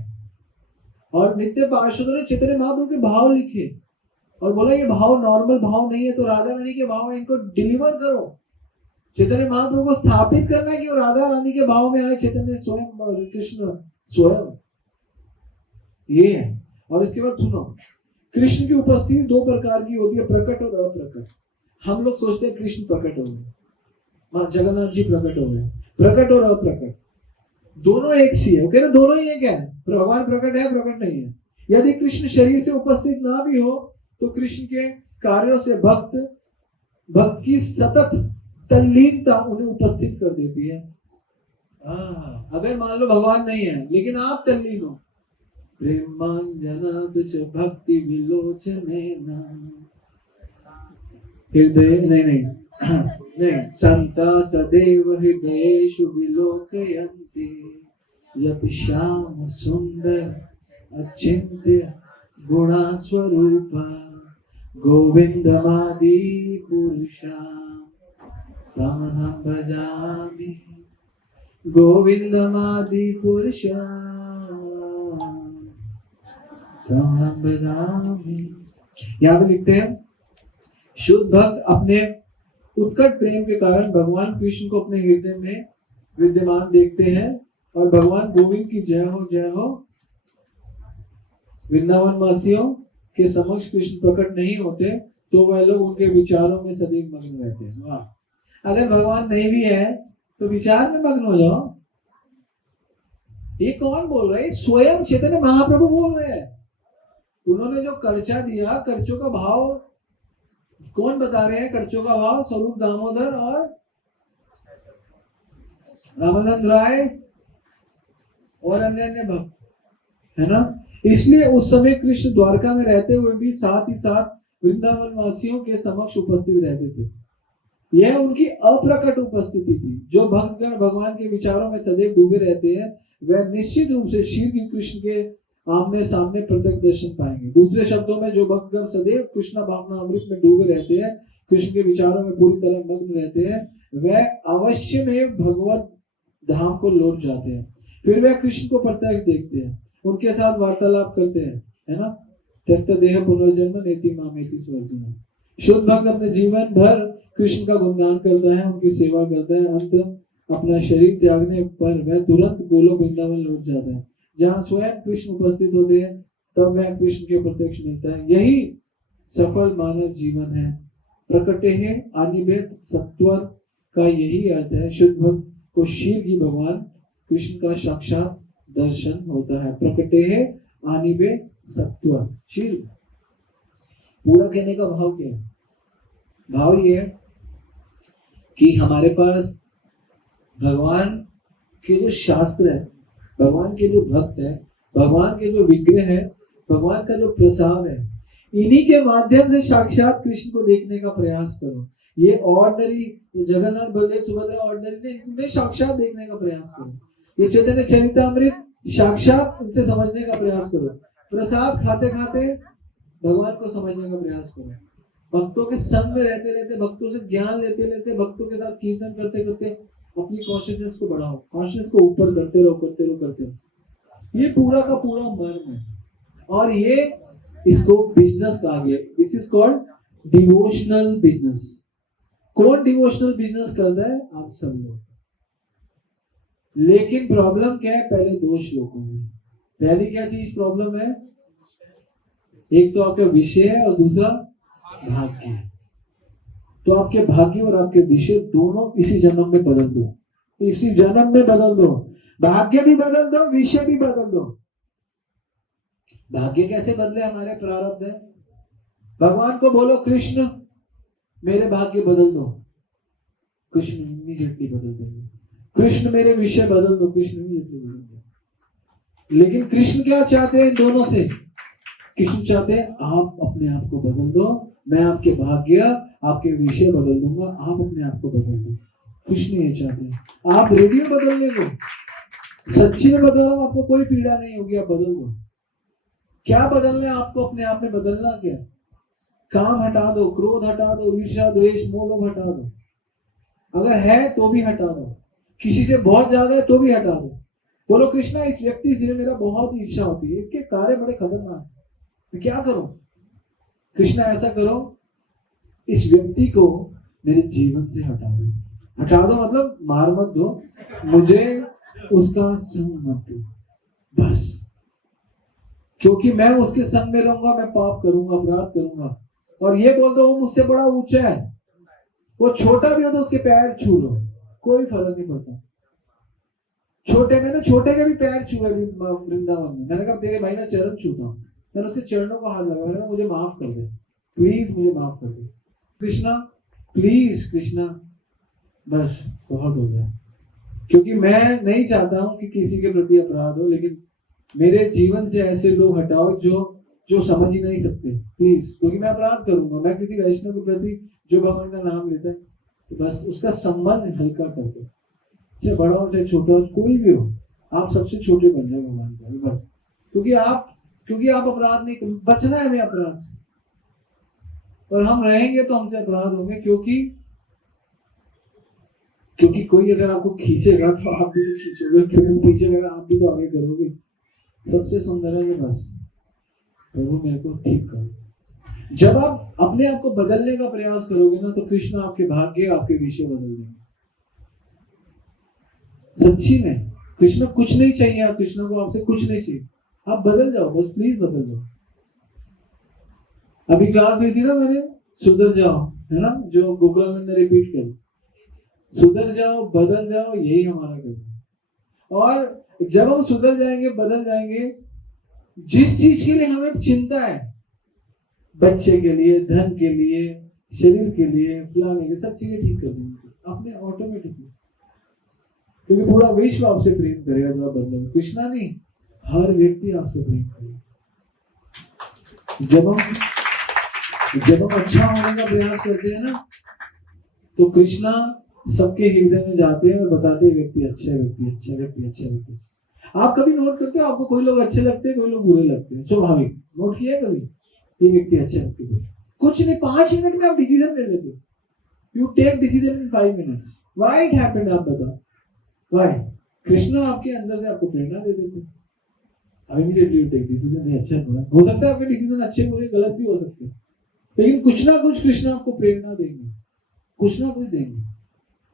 और नित्य पार्षदों ने चैतन्य महाप्रभु के भाव लिखे और बोला ये भाव नॉर्मल भाव नहीं है, तो राधा रानी के भाव है, इनको डिलीवर करो। चैतन्य महाप्रभु को स्थापित करना है कि वो राधा रानी के भाव में आए, चैतन्य स्वयं, कृष्ण स्वयं। ये है। और इसके बाद सुनो, कृष्ण की उपस्थिति दो प्रकार की होती है, प्रकट और अप्रकट। हम लोग सोचते हैं कृष्ण प्रकट हो गए, जगन्नाथ जी प्रकट हो गए। प्रकट और अप्रकट दोनों एक सी है, ओके ना, दोनों ही एक है। भगवान प्रकट है, प्रकट नहीं है। यदि कृष्ण शरीर से उपस्थित ना भी हो तो कृष्ण के कार्यों से भक्त की सतत तल्लीनता उन्हें उपस्थित कर देती है। अगर मान लो भगवान नहीं है लेकिन आप तल्लीन हो, प्रेमांजन तुझ भक्ति विलोचने हृदय नहीं संता सदैव हृदयेषु विलोकयन्ति यत् श्याम सुंदर अचिंत्य गुणा स्वरूपा गोविंदमादि पुरुषा तमहं भजामि गोविंदमादि पुरुषा तमहं भजामि। यहाँ पे लिखते हैं शुद्ध भक्त अपने उत्कट प्रेम के कारण भगवान कृष्ण को अपने हृदय में विद्यमान देखते हैं, और भगवान गोविंद की जय हो। वृंदावन वासियों के समक्ष कृष्ण प्रकट नहीं होते तो वह लोग उनके विचारों में सदैव मग्न रहते हैं। वाह, अगर भगवान नहीं भी है तो विचार में मग्न हो जाओ। ये कौन बोल रहा है? स्वयं चैतन्य महाप्रभु बोल रहे हैं। उन्होंने जो कर्चा दिया, कर्चों का भाव कौन बता रहे हैं? कर्चों का भाव स्वरूप दामोदर और रामानंद राय और अन्य भक्त, है ना। इसलिए उस समय कृष्ण द्वारका में रहते हुए भी साथ ही साथ वृंदावन वासियों के समक्ष उपस्थित रहते थे। यह उनकी अप्रकट उपस्थिति थी। जो भक्तगण भगवान के विचारों में सदैव डूबे रहते हैं वह निश्चित रूप से श्री कृष्ण के आमने सामने प्रत्यक्ष दर्शन पाएंगे। दूसरे शब्दों में, जो भक्तगण सदैव कृष्ण भावना अमृत में डूबे रहते हैं, कृष्ण के विचारों में पूरी तरह मग्न रहते हैं, वह अवश्य में भगवत धाम को लौट जाते हैं। फिर वह कृष्ण को प्रत्यक्ष देखते हैं, उनके साथ वार्तालाप करते हैं, है ना। त्यक्त देह पुनर्जन्म नेति मामेति स्वर्जुन। शुद्ध भक्त अपने जीवन भर कृष्ण का गुणगान करता है, उनकी सेवा करता है। अंत अपना शरीर त्यागने पर वह तुरंत गोलोक वृंदावन लौट जाता है। जहाँ स्वयं कृष्ण उपस्थित होते हैं, तब वह कृष्ण के प्रत्यक्ष मिलता है। यही सफल मानव जीवन है। प्रकटे है अनिवेद सत्वर का यही अर्थ है। शुद्ध भक्त को शीघ्र ही भगवान कृष्ण का साक्षात दर्शन होता है। प्रकटे है अनिवेद सत्वर, शीघ्र। पूरा कहने का भाव क्या है? भाव ये है कि हमारे पास भगवान के जो शास्त्र है, भगवान के जो भक्त है, भगवान के जो विग्रह है, भगवान का जो प्रसाद है, इन्हीं के माध्यम से साक्षात कृष्ण को देखने का प्रयास करो। ये ऑर्डिनरी जगन्नाथ बलदेव सुभद्रा ऑर्डिनरी नहीं, इनमें साक्षात देखने का प्रयास करो। ये चैतन्य चरितामृत साक्षात इनसे समझने का प्रयास करो। प्रसाद खाते खाते भगवान को समझने का प्रयास करो। भक्तों के संग में रहते रहते, भक्तों से ज्ञान लेते लेते, भक्तों के साथ कीर्तन करते करते अपनी कॉन्शियसनेस को बढ़ाओ, कॉन्शियसनेस को ऊपर करते रहो करते रहो करते रहो। ये पूरा का पूरा मर्म है। और ये इसको बिजनेस कहा गया। This is called devotional business. कौन डिवोशनल बिजनेस करता है? आप सब लोग। लेकिन प्रॉब्लम क्या है? पहले दो श्लोकों में पहली क्या चीज प्रॉब्लम है? एक तो आपका विषय है और दूसरा भाग्य है। तो आपके भाग्य और आपके विषय दोनों इसी जन्म में बदल दो, इसी जन्म में बदल दो। भाग्य भी बदल दो, विषय भी बदल दो। भाग्य कैसे बदले? हमारे प्रारब्ध है। भगवान को बोलो कृष्ण मेरे भाग्य बदल दो, कृष्ण इमीडिएटली बदल देंगे। कृष्ण मेरे विषय बदल दो, कृष्ण इमीडिएटली बदल देंगे। लेकिन कृष्ण क्या चाहते हैं दोनों से? कृष्ण चाहते हैं आप अपने आप को बदल दो, मैं आपके भाग्य आपके विषय बदल दूंगा, आप अपने आप को बदल दो। कृष्ण ये चाहते हैं। आप रेडियो बदलने को, सच्ची में बदल रहा हूं, आपको कोई पीड़ा नहीं होगी, आप बदल दो। क्या बदलना है आपको? अपने आप में बदलना क्या? काम हटा दो, क्रोध हटा दो, ईर्ष्या द्वेष मोह लोभ हटा दो। अगर है तो भी हटा दो, किसी से बहुत ज्यादा है तो भी हटा दो। बोलो कृष्णा इस व्यक्ति से मेरा बहुत ईर्ष्या होती है, इसके कार्य बड़े खतरनाक है, मैं क्या करूं? कृष्णा ऐसा करो, इस व्यक्ति को मेरे जीवन से हटा दो। हटा दो मतलब मार मत दो, मुझे उसका संग मत दो, बस। क्योंकि मैं उसके संग में रहूंगा, मैं पाप करूंगा, अपराध करूंगा। और ये बोल दो वो मुझसे बड़ा ऊंचा है, वो छोटा भी हो तो उसके पैर छू लो, कोई फर्क नहीं पड़ता। छोटे में ना, छोटे के भी पैर छुए वृंदावन में। मैंने कहा तेरे भाई ना चरण छूता हूं, मैंने उसके चरणों को हाथ लगा, मैंने कहा मुझे माफ कर दे प्लीज, मुझे माफ कर दे कृष्णा प्लीज, कृष्णा बस बहुत हो गया। क्योंकि मैं नहीं चाहता हूं कि किसी के प्रति अपराध हो, लेकिन मेरे जीवन से ऐसे लोग हटाओ जो समझ ही नहीं सकते प्लीज। क्योंकि मैं अपराध करूंगा, मैं किसी वैष्णव के प्रति जो भगवान का नाम लेता है, तो बस उसका संबंध हल्का कर दो, चाहे बड़ा हो चाहे छोटा हो, कोई भी हो, आप सबसे छोटे बन जाए भगवान का बस। क्योंकि आप अपराध नहीं, बचना है हमें अपराध से। और हम रहेंगे तो हमसे अपराध होंगे, क्योंकि कोई अगर आपको खींचेगा तो आप भी तो खींचोगे, क्योंकि खींचेगा आप भी तो आगे करोगे। सबसे सुंदर है ये बस, प्रभु मेरे को ठीक करो। जब आप अपने आप को बदलने का प्रयास करोगे ना, तो कृष्ण आपके भाग्य आपके विषय बदल देंगे। सच्ची में कृष्ण कुछ नहीं चाहिए, कृष्ण को आपसे कुछ नहीं चाहिए, आप बदल जाओ बस, प्लीज बदल जाओ। अभी क्लास हुई थी ना मैंने, सुधर जाओ, है ना, जो गूगल में रिपीट कर, सुधर जाओ बदल जाओ, यही हमारा काम है। और जब हम सुधर जाएंगे बदल जाएंगे, जिस चीज के लिए हमें चिंता है, बच्चे के लिए, धन के लिए, शरीर के लिए, फलाने के, सब चीजें ठीक कर देंगे अपने ऑटोमेटिकली। क्योंकि पूरा विश्व आपसे प्रेम करेगा जब आप बदलोगे। कृष्णा नहीं, हर व्यक्ति आपसे प्रेम करेगा। जब हम अच्छा होने का प्रयास करते हैं ना, तो कृष्णा सबके हृदय में जाते हैं और बताते हैं व्यक्ति अच्छा है, व्यक्ति अच्छा है, व्यक्ति अच्छा है, व्यक्ति। आप कभी नोट करते हो आपको कोई लोग अच्छे लगते हैं, कोई लोग बुरे लगते हैं, स्वाभाविक। नोट किया कभी ये व्यक्ति अच्छा है, व्यक्ति बुरा? कुछ नहीं, 5 मिनट में आप डिसीजन ले लेते हो। You take decision in 5 minutes. Why it happened? आप बताओ व्हाई? कृष्णा आपके अंदर से आपको प्रेरणा दे देते हैं। अब इमीडिएटली यू टेक डिसीजन, ये अच्छा बुरा। हो सकता है आपके डिसीजन अच्छे बुरे गलत भी हो सकते हैं, लेकिन कुछ ना कुछ कृष्ण आपको प्रेरणा देंगे, कुछ ना कुछ देंगे।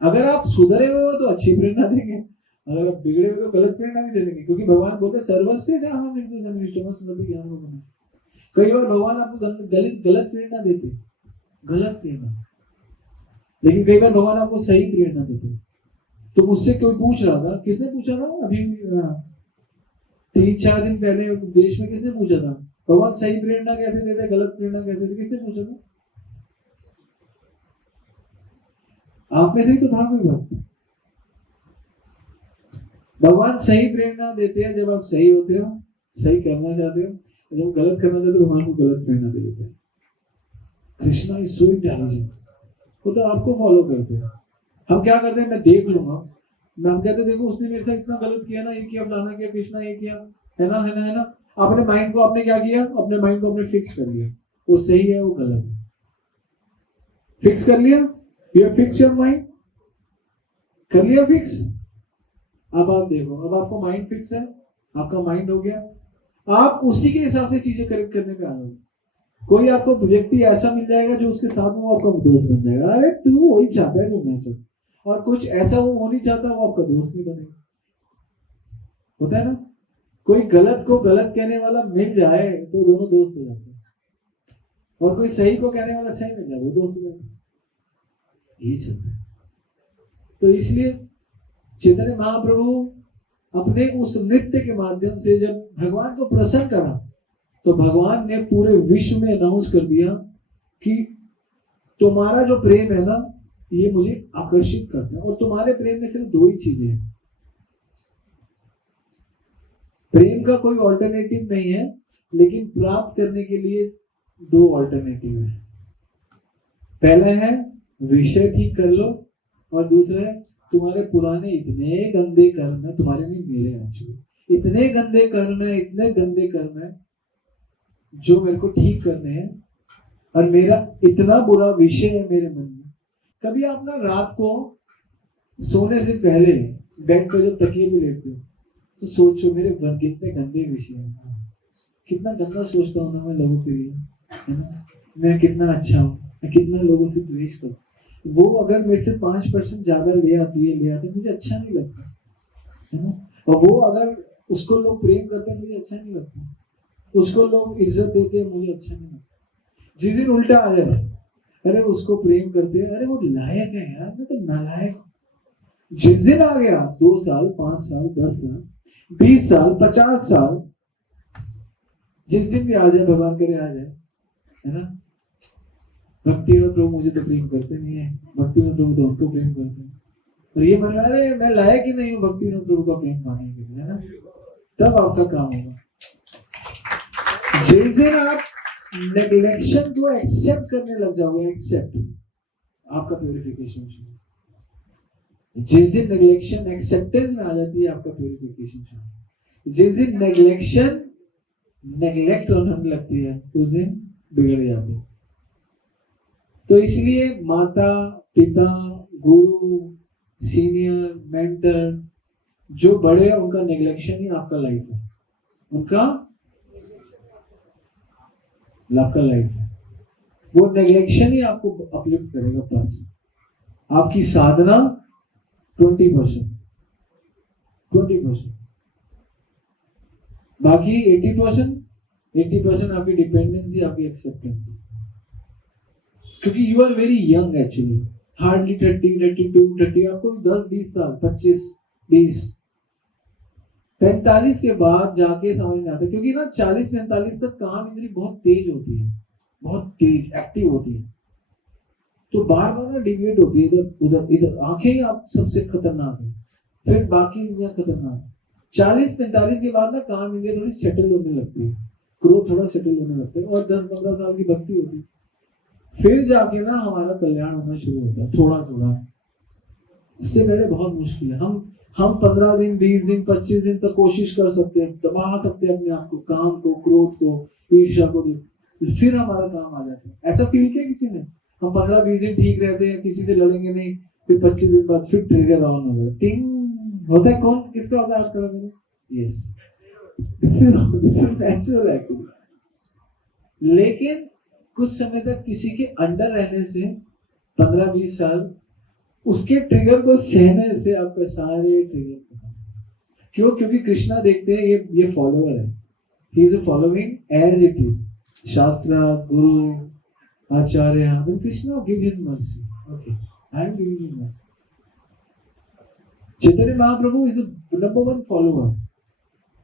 अगर आप सुधरे हुए हो तो अच्छी प्रेरणा देंगे, अगर आप बिगड़े हुए तो गलत प्रेरणा भी दे देंगे, क्योंकि भगवान बोलते सर्वस्य जहां निर्देश अनिष्टम स्मृति ज्ञान को बना। कई बार भगवान आपको गलत प्रेरणा देते, गलत प्रेरणा, लेकिन कई बार भगवान आपको सही प्रेरणा देते। तो मुझसे कोई पूछ रहा था, किसने पूछा था अभी 3-4 दिन पहले देश में, किसने पूछा था भगवान सही प्रेरणा कैसे देते, गलत प्रेरणा कैसे देते, किसने पूछा था? आप में से ही तो था कोई बात। भगवान सही प्रेरणा देते हैं जब आप सही होते हो, सही करना चाहते हो। जब गलत करना चाहते हो भगवान को गलत प्रेरणा दे देते हैं। कृष्णा इज सो इंटेलिजेंट, वो तो आपको फॉलो करते हैं। हम क्या करते हैं, मैं देख लूंगा, हम कहते देखो उसने मेरे साथ इतना गलत किया ना, ये किया फलाना किया, कृष्णा ये किया, है ना है ना है ना। अपने माइंड को आपने क्या किया, अपने माइंड को आपने फिक्स कर लिया, वो सही है वो गलत है, फिक्स कर लिया। You have fix your mind, कर लिया फिक्स। अब आप देखो, अब आपको माइंड फिक्स है, आपका माइंड हो गया, आप उसी के हिसाब से चीजें करेक्ट करने पे आ जाओगे। कोई आपको व्यक्ति ऐसा मिल जाएगा जो उसके साथ में वो आपका दोस्त बन जाएगा, अरे तू वही चाहता है जो मैं चाहता, और कुछ ऐसा वो नहीं चाहता, वो आपका दोस्त नहीं बनेगा। होता है ना, कोई गलत को गलत कहने वाला मिल जाए तो दोनों दोस्त हो जाते हैं, और कोई सही को कहने वाला सही मिल जाए वो दोस्त हो जाते हैं। यही चलता है। तो इसलिए चैतन्य महाप्रभु अपने उस नृत्य के माध्यम से जब भगवान को प्रसन्न करा, तो भगवान ने पूरे विश्व में अनाउंस कर दिया कि तुम्हारा जो प्रेम है ना, ये मुझे आकर्षित करता है, और तुम्हारे प्रेम में सिर्फ 2 ही चीजें हैं। प्रेम का कोई ऑल्टरनेटिव नहीं है, लेकिन प्राप्त करने के लिए 2 ऑल्टरनेटिव है। पहला है विषय ठीक कर लो, और दूसरा है तुम्हारे पुराने इतने गंदे कर्म है, तुम्हारे नहीं मेरे, एक्चुअली इतने गंदे कर्म है, इतने गंदे कर्म है जो मेरे को ठीक करने हैं, और मेरा इतना बुरा विषय है मेरे मन में। कभी आप ना रात को सोने से पहले बेड पर जब तकिए पे लेटते हो, तो सोचो मेरे मन कितने गंदे विषय हैं, कितना गंदा सोचता हूँ ना मैं लोगों के लिए, है ना, मैं कितना अच्छा हूँ, मैं कितना लोगों से द्वेष करता हूँ। वो अगर मेरे से 5% ज्यादा ले आती है मुझे अच्छा नहीं लगता, है ना। और वो अगर उसको लोग प्रेम करते हैं मुझे अच्छा नहीं लगता, उसको लोग इज्जत देते हैं मुझे अच्छा नहीं लगता। जिस दिन उल्टा आ जाए, अरे उसको प्रेम करते हैं, अरे वो लायक है यार, मैं तो नालायक। जिस दिन आ गया 2 साल 5 साल 10 साल 20 साल 50 साल, जिस दिन भी आ जाए, भगवान करे आ जाए, है ना, भक्ति में प्रभु मुझे तो प्रेम करते नहीं है, भक्ति में प्रभु तो उनको प्रेम करते हैं, और ये मन अरे मैं लायक ही नहीं हूँ भक्ति में प्रभु का प्रेम पाने के लिए, है ना। तब आपका काम होगा। जिस दिन आप नेग्लेक्शन को एक्सेप्ट करने लग जाओगे, एक्सेप्ट, आपका प्यूरिफिकेशन शुरू। जिस दिन नेग्लेक्शन एक्सेप्टेंस में आ जाती है, आपका प्यूरिफिकेशन शुरू। जिस दिन नेग्लेक्शन नेग्लेक्ट होने लगती है, उस दिन बिगड़ जाती है। तो इसलिए माता पिता गुरु सीनियर मेंटर जो बड़े हैं, उनका नेग्लेक्शन ही आपका लाइफ है, उनका आपका लाइफ है। वो नेग्लेक्शन ही आपको अपलिफ्ट करेगा। प्लस आपकी साधना 20%, बाकी 80% आपकी डिपेंडेंसी, आपकी एक्सेप्टेंस, क्योंकि you are very young actually, hardly 30 32 30, आपको 10 20 साल 25 20 45 के बाद जाके समझ में आता है, क्योंकि ना 40-45 तक काम इंद्री बहुत तेज होती है, बहुत तेज एक्टिव होती है, तो बार बार ना डिविएट होती है इधर उधर इधर। आंखें ही आप सबसे खतरनाक है, फिर बाकी इंद्रियां खतरनाक। 40-45 के बाद ना काम इंद्रियां थोड़ी सेटल होने लगती है, क्रोध थोड़ा सेटल होने लगता है, और 10-15 साल की भक्ति होती है, फिर जाके ना हमारा कल्याण होना शुरू होता है थोड़ा थोड़ा। उससे पहले बहुत मुश्किल है। हम 15 दिन 20 दिन 25 दिन तक कोशिश कर सकते हैं, दबा सकते हैं अपने आप को, काम को, क्रोध को, ईर्ष्या को, फिर हमारा काम आ जाता है। ऐसा फील किया किसी ने? हम 15-20 दिन ठीक रहते हैं, किसी से लड़ेंगे नहीं, फिर 25 दिन बाद फिर ट्रिगर ऑन हो जाता है, होता है। कौन किसका होता है आपका? Yes, this is natural actually. लेकिन कुछ समय तक किसी के अंडर रहने से 15-20 साल उसके ट्रिगर को सहने से आपके सारे ट्रिगर क्यों? क्योंकि कृष्णा देखते हैं ये फॉलोअर है, he is following as it is, shastra, guru, acharya, then Krishna give his mercy. Okay, I am giving you mercy. Chaitanya Mahaprabhu is number 1 follower.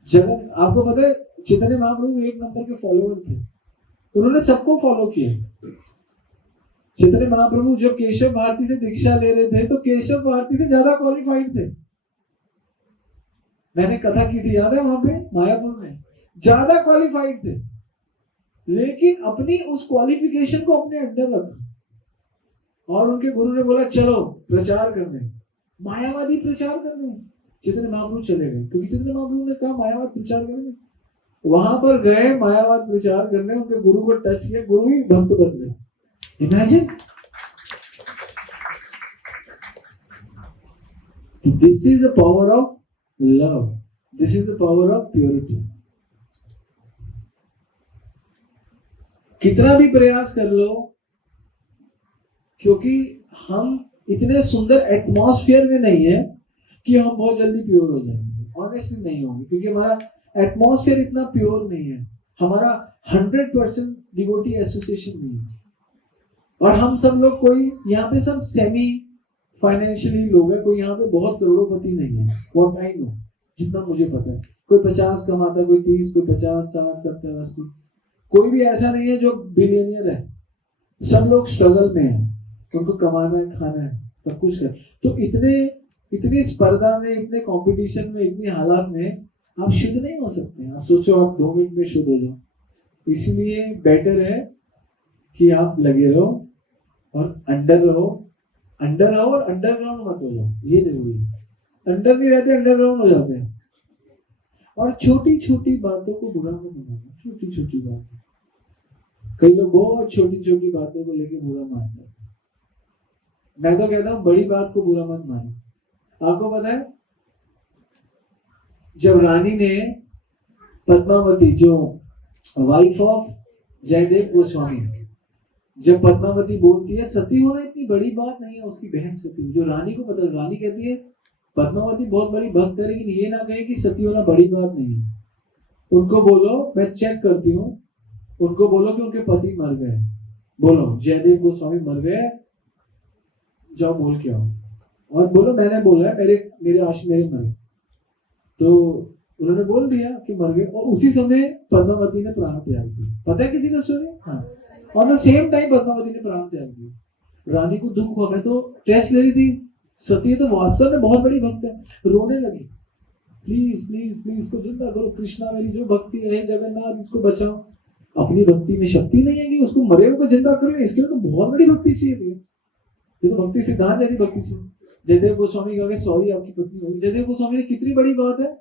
Jagan, आपको पता है चैतन्य महाप्रभु 1 नंबर के फॉलोअर थे, उन्होंने सबको फॉलो किया। चैतन्य महाप्रभु जब केशव भारती से दीक्षा ले रहे थे तो केशव भारती से ज्यादा क्वालिफाइड थे। मैंने कथा की थी, याद है, वहां पे मायापुर में ज्यादा क्वालिफाइड थे, लेकिन अपनी उस क्वालिफिकेशन को अपने अंडर रखा और उनके गुरु ने बोला चलो प्रचार करने, मायावादी प्रचार करने। चैतन्य महाप्रभु चले गए, क्योंकि चैतन्य महाप्रभु ने कहा मायावाद प्रचार करने। वहां पर गए मायावाद प्रचार करने, उनके गुरु को टच किया, गुरु ही भक्त बन गए। Imagine, this is the power of love, this is the power of purity. कितना भी प्रयास कर लो, क्योंकि हम इतने सुंदर एटमॉस्फेयर में नहीं है कि हम बहुत जल्दी प्योर हो जाएंगे, ऑनेस्टली नहीं होंगे, क्योंकि हमारा एटमॉस्फेयर इतना प्योर नहीं है, हमारा 100% डिवोटी एसोसिएशन नहीं है। और हम सब लोग, कोई यहाँ पे सब सेमी फाइनेंशियली लोग हैं, कोई यहाँ पे बहुत करोड़पति नहीं है, व्हाट आई नो, जितना मुझे पता है। कोई 50 कमाता, कोई 30, कोई 50, 60, 70, 80, कोई भी ऐसा नहीं है जो बिलियनियर है। सब लोग स्ट्रगल में है, उनको कमाना है, खाना है, सब कुछ कर। तो इतनी स्पर्धा में, इतने कंपटीशन में, इतनी हालात में आप शुद्ध नहीं हो सकते। आप सोचो आप 2 मिनट में शुद्ध हो जाओ, इसलिए बेटर है कि आप लगे रहो और अंडर रहो और अंडरग्राउंड मत हो जाओ, ये जरूरी है। अंडर नहीं रहते, अंडरग्राउंड हो जाते हैं। और छोटी छोटी बातों को बुरा मत मानो, छोटी छोटी बात। कई लोग बहुत छोटी छोटी बातों को लेके बुरा मानते हैं। मैं तो कहता हूँ बड़ी बात को बुरा मत मानो। आपको पता है, जब रानी ने पद्मावती, जो वाइफ ऑफ जयदेव गोस्वामी, जब पद्मावती बोलती है सती होना इतनी बड़ी बात नहीं है, उसकी बहन सती, जो रानी को पता, रानी कहती है पद्मावती बहुत बड़ी भक्त है, लेकिन ये ना कहे कि सती होना बड़ी बात नहीं है। उनको बोलो, मैं चेक करती हूँ, उनको बोलो कि उनके पति मर गए, बोलो जयदेव गोस्वामी मर गए, जाओ बोल के आओ, और बोलो मैंने बोला है, मेरे मरे। तो उन्होंने बोल दिया कि मर गए, और उसी समय पद्मावती ने प्राण त्याग दिया। पता है किसी को स्टोरी? हाँ, on the same time Padmavati ने प्राण त्याग दिया। रानी को दुख हुआ, मैं तो टेस्ट ले रही थी, सती तो वास्तव में बहुत बड़ी भक्त है, रोने लगी, प्लीज प्लीज प्लीज इसको जिंदा करो, कृष्णा मेरी जो भक्ति है, जगन्नाथ इसको बचाओ। अपनी भक्ति में शक्ति नहीं है कि उसको मरे हुए को जिंदा करो, इसके लिए तो बहुत बड़ी भक्ति चाहिए भैया। ये तो भक्ति सिद्धांत जैसी भक्ति चाहिए। जयदेव गोस्वामी कहा सॉरी आपकी पत्नी होगी। जयदेव गोस्वामी ने कितनी बड़ी बात है,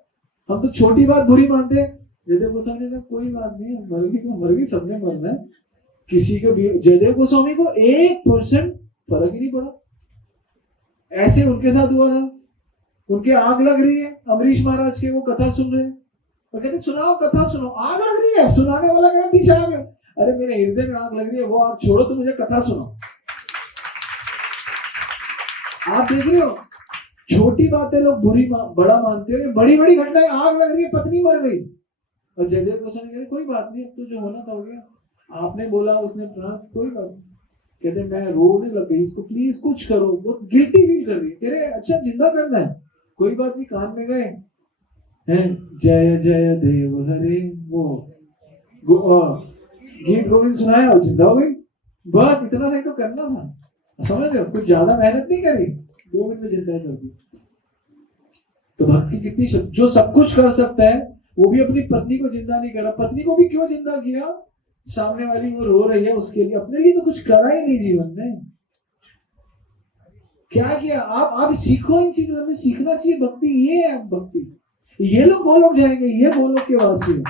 हम तो छोटी बात बुरी मानते हैं। जयदेव गोस्वामी ने कहा कोई बात नहीं, मर गई, सबने मरना है, किसी को भी। जयदेव गोस्वामी को 1% फर्क ही नहीं पड़ा। ऐसे उनके साथ हुआ था, उनके आग लग रही है, अमरीश महाराज के वो कथा सुन रहे हैं और कहते सुनाओ कथा सुनो, आग लग रही है, सुनाने वाला कहता पीछे आग है, अरे मेरे हृदय में आग लग रही है, वो आग छोड़ो तो मुझे कथा सुनो। आप देख रहे हो, छोटी बातें लोग बड़ा मानते हो, बड़ी बड़ी घटनाएं, आग लग रही है, पत्नी मर गई, और जयदेव गोस्वामी कहते कोई बात नहीं, अब तो जो होना था हो गया, आपने बोला उसने प्राण, कोई बात नहीं। कहते मैं रोने लग गई, इसको प्लीज कुछ करो, वो गिल्टी फील कर रही है, कह रहे अच्छा जिंदा करना है, कोई बात नहीं, कान में गए हैं जय जय देव हरे, वो गीत गोविंद सुनाया और जिंदा हो गई। बस इतना था तो करना था, समझ रहे हो, कुछ ज्यादा मेहनत नहीं करी, 2 मिनट में जिंदा कर दी। तो भक्ति कितनी जो सब कुछ कर सकता है, वो भी अपनी पत्नी को जिंदा नहीं करा। पत्नी को भी क्यों जिंदा किया? सामने वाली वो रो रही है, उसके लिए, अपने लिए तो कुछ करा ही नहीं जीवन में। क्या किया? आप सीखो, इन चीजों में सीखना चाहिए। भक्ति ये है, भक्ति ये लोग गोलोक जाएंगे, ये गोलोक के वासी है।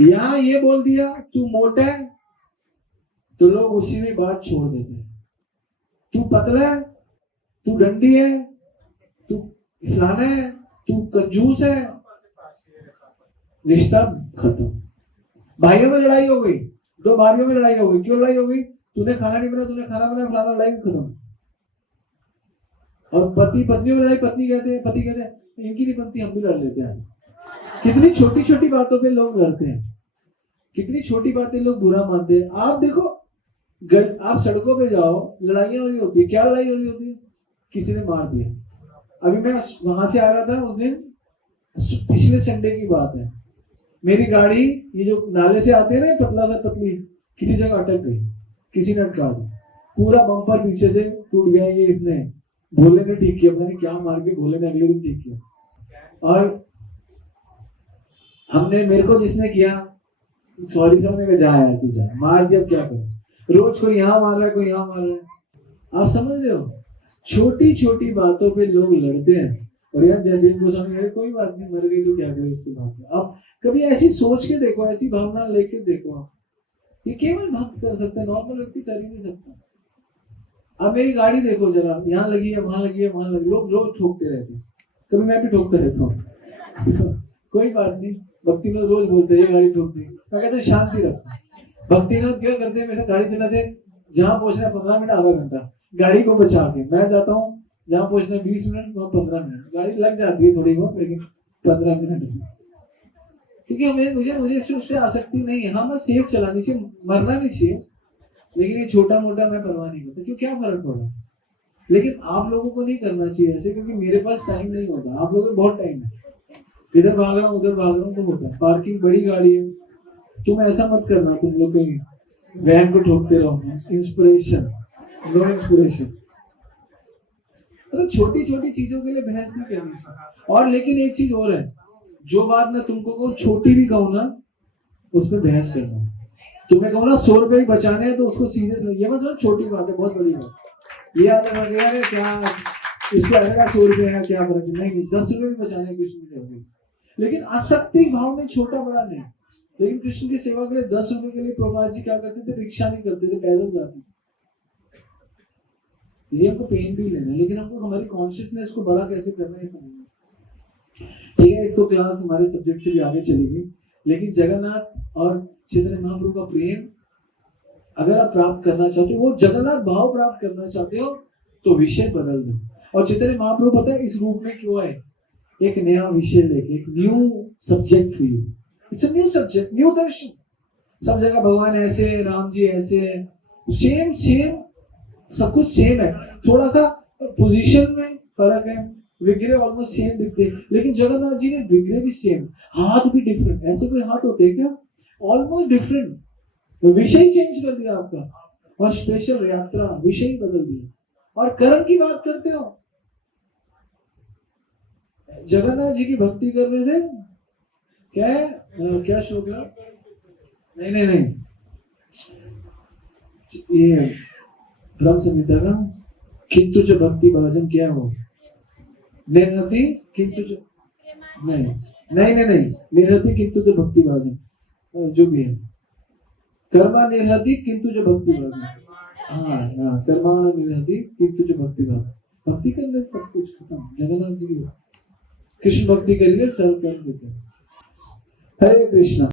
यहाँ ये बोल दिया तू मोटा है, तो लोग उसी में बात छोड़ देते हैं। तू पतला है, तू डंडी है, तू फलाना है, तू कंजूस है, रिश्ता खत्म। भाइयों में लड़ाई हो गई, 2 भाइयों में लड़ाई हो गई, क्यों लड़ाई हो गई? तूने खाना नहीं बनाया, तूने खाना बनाया, फलाना, लड़ाई खत्म। और पति पत्नियों में लड़ाई, पति कहते हैं इनकी नहीं बनती, हम भी लड़ लेते हैं। कितनी छोटी छोटी बातों पे लोग लड़ते हैं, कितनी छोटी बातें लोग बुरा मानते हैं। आप देखो, आप सड़कों पे जाओ, लड़ाइयां हो रही होती है, क्या लड़ाई हो रही होती है? किसी ने मार दिया। अभी मैं वहां से आ रहा था उस दिन, पिछले संडे की बात है, मेरी गाड़ी ये जो नाले से आते हैं ना, पतला सा पतली, किसी जगह अटक गई, किसी ने अटका दी, पूरा बम्पर पीछे से टूट गया। ये इसने भोले ने ठीक किया, मैंने क्या मार के, भोले ने अगले दिन ठीक किया। और हमने, मेरे को जिसने किया, सॉरी सर, मैंने कहा जा यार, तू जा, मार दिया, क्या करें, रोज कोई यहाँ मार रहा है, कोई यहाँ मार रहा है। आप समझ रहे हो, छोटी छोटी बातों पे लोग लड़ते हैं। और यार जयदीप गोस्वामी, कोई बात नहीं, मर गई तो क्या करे उसकी बात में। आप कभी ऐसी सोच के देखो, ऐसी भावना लेके देखो, आप ये केवल भक्त कर सकते हैं, नॉर्मल व्यक्ति कर ही नहीं सकता। अब मेरी गाड़ी देखो जरा, यहाँ लगी है, वहां लगी है, वहां लगी, लोग रोज ठोकते रहते हैं, कभी मैं भी ठोकता रहता हूँ। कोई बात नहीं, भक्ति लोग रोज बोलते हैं ये गाड़ी ठोक दी, मैं कहता शांति रखो। भक्ति लोग क्या करते हैं, मेरे साथ गाड़ी चलाते, जहां पहुंचना 15 मिनट, आधा घंटा, गाड़ी को बचा के मैं जाता हूँ जहां पहुंचना 20 मिनट, वहां 15 मिनट, गाड़ी लग जाती है थोड़ी बहुत, लेकिन 15 मिनट। क्योंकि हमें, मुझे उससे आसक्ति नहीं है। हाँ, मैं सेफ चलानी चाहिए, मरना नहीं चाहिए, लेकिन ये छोटा मोटा मैं परवाह नहीं करता, क्यों, क्या फर्क पड़ा। लेकिन आप लोगों को नहीं करना चाहिए ऐसे, क्योंकि मेरे पास टाइम नहीं होता, आप लोगों को बहुत टाइम है, इधर भाग रहा हूँ उधर भाग रहा हूँ तो होता है। पार्किंग बड़ी गाड़ी है, तुम ऐसा मत करना, तुम लोग कहीं वैन को ठोकते रहो। Inspiration, no inspiration. तो छोटी छोटी चीजों के लिए बहस नहीं करनी चाहिए। और लेकिन एक चीज और है, जो बात मैं तुमको कहूँ छोटी भी कहूँ ना, उसमें बहस करना। तुम्हें कहूँ ना 100 रुपए बचाने हैं तो उसको सीरियस लो, ये मत छोटी बात है, बहुत बड़ी बात। ये आता है क्या, इसको आएगा 100 रुपए है, क्या फर्क, नहीं 10 रुपए भी बचाने की कृष्ण की सेवा। लेकिन आसक्ति भाव में छोटा बड़ा नहीं। लेकिन कृष्ण की सेवा के लिए 10 रुपए के लिए प्रभुपाद जी क्या करते थे, रिक्शा नहीं करते थे, पैदल जाते थे। ये हमको पेन भी लेना, लेकिन हमको हमारी कॉन्शियसनेस को बड़ा कैसे करना है समझना। ठीक है, एक तो क्लास हमारे सब्जेक्ट से भी आगे चलेगी, लेकिन जगन्नाथ और चैतन्य महाप्रभु का प्रेम अगर आप प्राप्त करना चाहते हो, वो जगन्नाथ भाव प्राप्त करना चाहते हो, तो विषय बदल दो। और चैतन्य महाप्रभु पता है इस रूप में क्यों आए, एक नया विषय लेके, एक new subject for you. It's a new subject, new दर्शन। सब जगह भगवान ऐसे, राम जी ऐसे, सेम सेम, सब कुछ सेम है, थोड़ा सा पोजीशन में फर्क है, विग्रह ऑलमोस्ट सेम दिखते हैं, लेकिन जगन्नाथ जी ने विग्रह भी सेम, हाथ भी डिफरेंट। ऐसे कोई हाथ होते हैं क्या, ऑलमोस्ट डिफरेंट। विषय चेंज कर दिया आपका, और स्पेशल यात्रा, विषय बदल दिया। और कर्म की बात करते हो, जगन्नाथ जी की भक्ति करने से क्या है, क्या श्लोक है, नहीं ये ब्रह्म संहिता का, किंतु जो भक्ति भाजन क्या हो, निर्हति किंतु जो, नहीं निर्हति किंतु जो भक्ति भाजन, जो भी है, कर्मा निर्हति किंतु जो भक्ति भाजन। हाँ, कर्मा निर्हति किंतु जो भक्ति भाजन। भक्ति करने से सब कुछ खत्म। जगन्नाथ जी की कृष्ण भक्ति करिए, सर्व कर देते हैं। हरे कृष्णा।